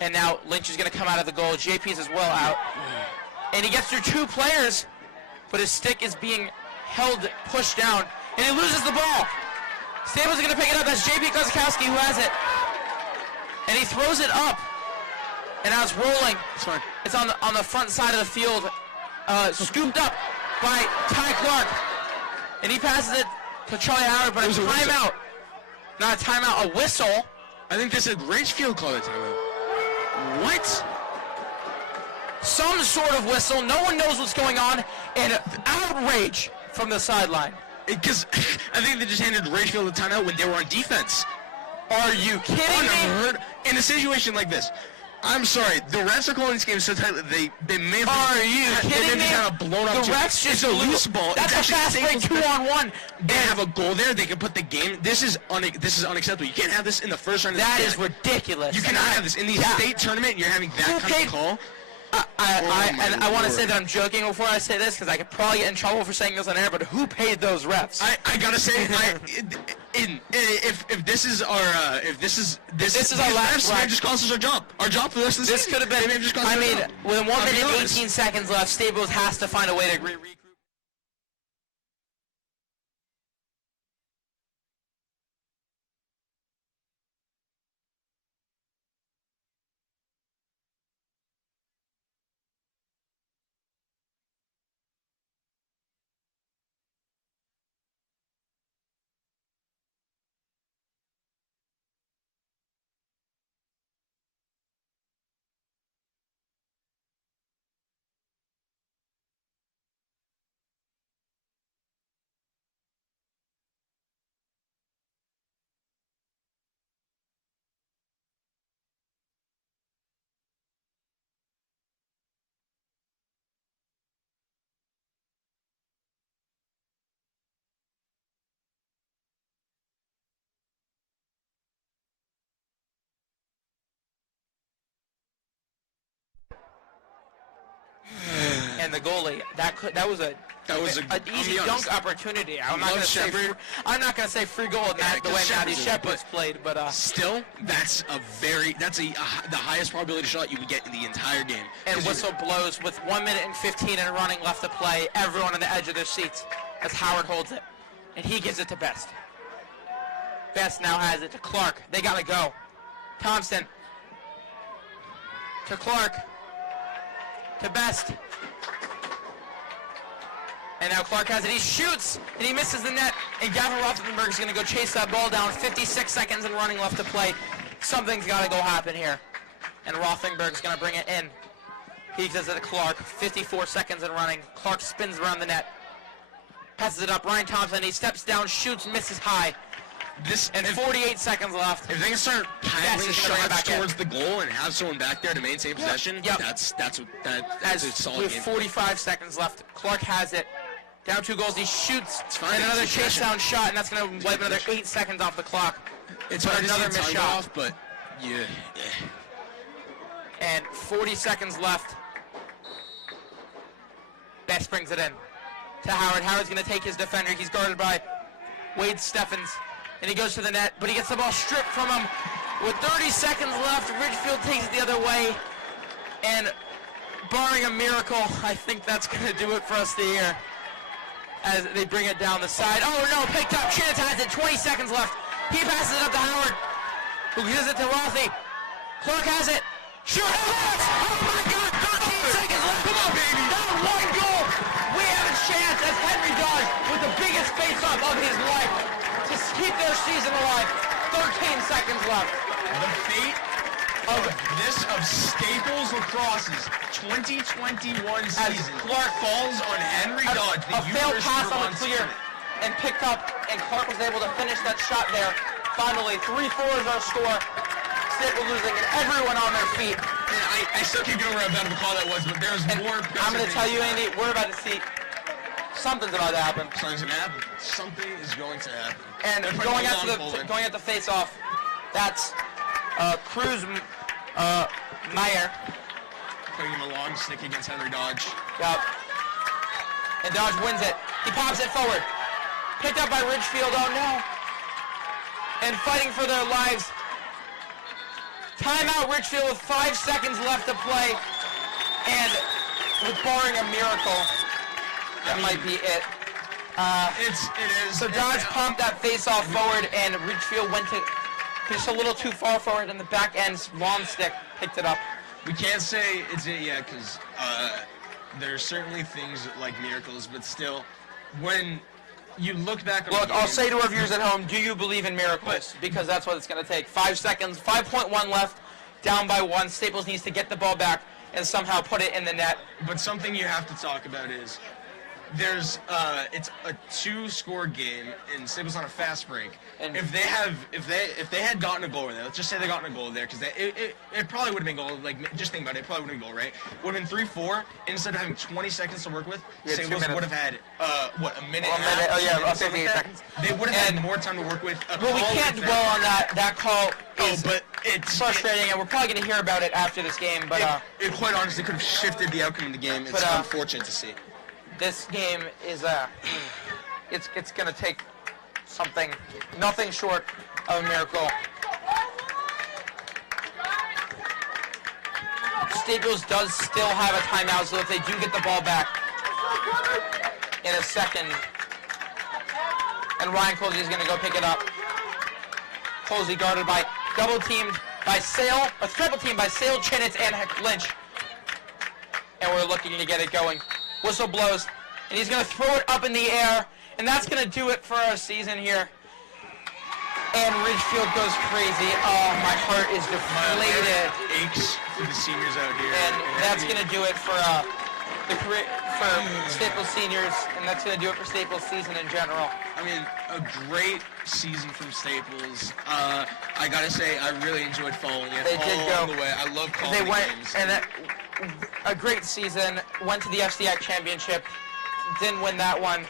and now Lynch is going to come out of the goal. JP's as well out. And he gets through 2 players, but his stick is being held, pushed down, and he loses the ball. Staples is going to pick it up. That's JP Kozakowski who has it. And he throws it up. And now it's rolling. It's fine. It's on the front side of the field, scooped up by Ty Clark, and he passes it to Charlie Howard. But a timeout, not a timeout, a whistle. I think this is Ridgefield called a timeout. What? Some sort of whistle. No one knows what's going on, and outrage from the sideline. Because I think they just handed Ridgefield a timeout when they were on defense. Are you kidding me? Unheard in a situation like this. I'm sorry, the refs are calling this game so tightly. They may have. Are you kidding me? Kind of blown up. The refs just it's a loose ball. That's a fast break 2-on-1. They have a goal there. They can put the game. This is unacceptable. You can't have this in the first round. That is ridiculous. You cannot have this in the state tournament. You're having that kind of call. I want to say that I'm joking before I say this because I could probably get in trouble for saying this on air. But who paid those refs? I gotta say, if this is our this is our last refs, just cost us our job. Our job for the rest of the This could have been. I mean, with 1 minute and 18 seconds left, Staples has to find a way to regroup. and the goalie. That was an easy dunk opportunity. I'm not going to say free goal the way Matthew Shepard's played, but still, that's the highest probability shot you would get in the entire game. And whistle blows with 1 minute and 15 and running left to play. Everyone on the edge of their seats as Howard holds it, and he gives it to Best. Best now has it to Clark. They got to go. Thompson to Clark to Best. And now Clark has it. He shoots, and he misses the net. And Gavin Rothenberg is going to go chase that ball down. 56 seconds and running left to play. Something's got to go happen here. And Rothenberg's going to bring it in. He does it to Clark. 54 seconds and running. Clark spins around the net. Passes it up. Ryan Thompson, he steps down, shoots, misses high. 48 seconds left. If they can start piling shots towards the goal and have someone back there to maintain possession, that's a solid with game. 45 seconds left. Clark has it. Down 2 goals. He shoots. And another chase down shot, and that's going to wipe another 8 seconds off the clock. It's hard another to see missed time shot. off, but yeah. And 40 seconds left. Best brings it in to Howard. Howard's going to take his defender. He's guarded by Wade Steffens. And he goes to the net, but he gets the ball stripped from him. With 30 seconds left, Ridgefield takes it the other way. And barring a miracle, I think that's going to do it for us here as they bring it down the side. Oh, no, picked up. Chinitz has it. 20 seconds left. He passes it up to Howard, who gives it to Rothy. Clark has it. Sure, yes! Oh, my God, 13 seconds left. Come on, baby. Down 1 goal. We have a chance as Henry Dodge with the biggest face-off of his life to keep their season alive. 13 seconds left. The fate of Staples Lacrosse's 2021 season Clark falls on Henry Dodge, the a failed University pass of on the clear and picked up, and Clark was able to finish that shot there. Finally, 3-4 is our score. Staples losing, and everyone on their feet. And I still can't get over how bad of a call that was, but there's more. I'm going to tell you, Andy, we're about to see something's about to happen. Something's going to happen. Something is going to happen. And going at the face-off, that's Cruz Meyer. Putting him a long stick against Henry Dodge. Yep. And Dodge wins it. He pops it forward. Picked up by Ridgefield. Oh, no. And fighting for their lives. Timeout Ridgefield with 5 seconds left to play. And with barring a miracle, that might be it. It is. So Dodge pumped that face-off forward, and Ridgefield went to just a little too far forward, and the back end's long stick picked it up. We can't say it's it yet because there's certainly things like miracles, but still, when you look back on I'll say to our viewers at home, do you believe in miracles? Because that's what it's going to take. 5 seconds, 5.1 left, down by 1. Staples needs to get the ball back and somehow put it in the net. But something you have to talk about is it's a 2-score game, and Staples on a fast break. And if they had gotten a goal there, let's just say they gotten a goal there, because it probably would have been goal. Like, just think about it, it probably would have been goal, right? Would have been 3-4. Instead of having 20 seconds to work with, Staples would have had a minute. Oh yeah, 58 seconds. They would have had more time to work with. Well, we can't dwell on that call. But it's frustrating, and we're probably going to hear about it after this game. But it quite honestly could have shifted the outcome of the game. It's unfortunate to see. This game is it's going to take something, nothing short of a miracle. Staples does still have a timeout, so if they do get the ball back in a second, and Ryan Colsey is going to go pick it up. Colsey guarded by double-teamed by Sale, a triple-teamed by Sale, Chinitz, and Lynch. And we're looking to get it going. Whistle blows, and he's going to throw it up in the air, and that's going to do it for our season here. And Ridgefield goes crazy. Oh, my heart is deflated. My heart aches for the seniors out here. And that's going to do it for Staples seniors, and that's going to do it for Staples season in general. I mean, a great season from Staples. I got to say, I really enjoyed following it. They did go. The way. I love calling games. And a great season. Went to the FCI championship. Didn't win that one.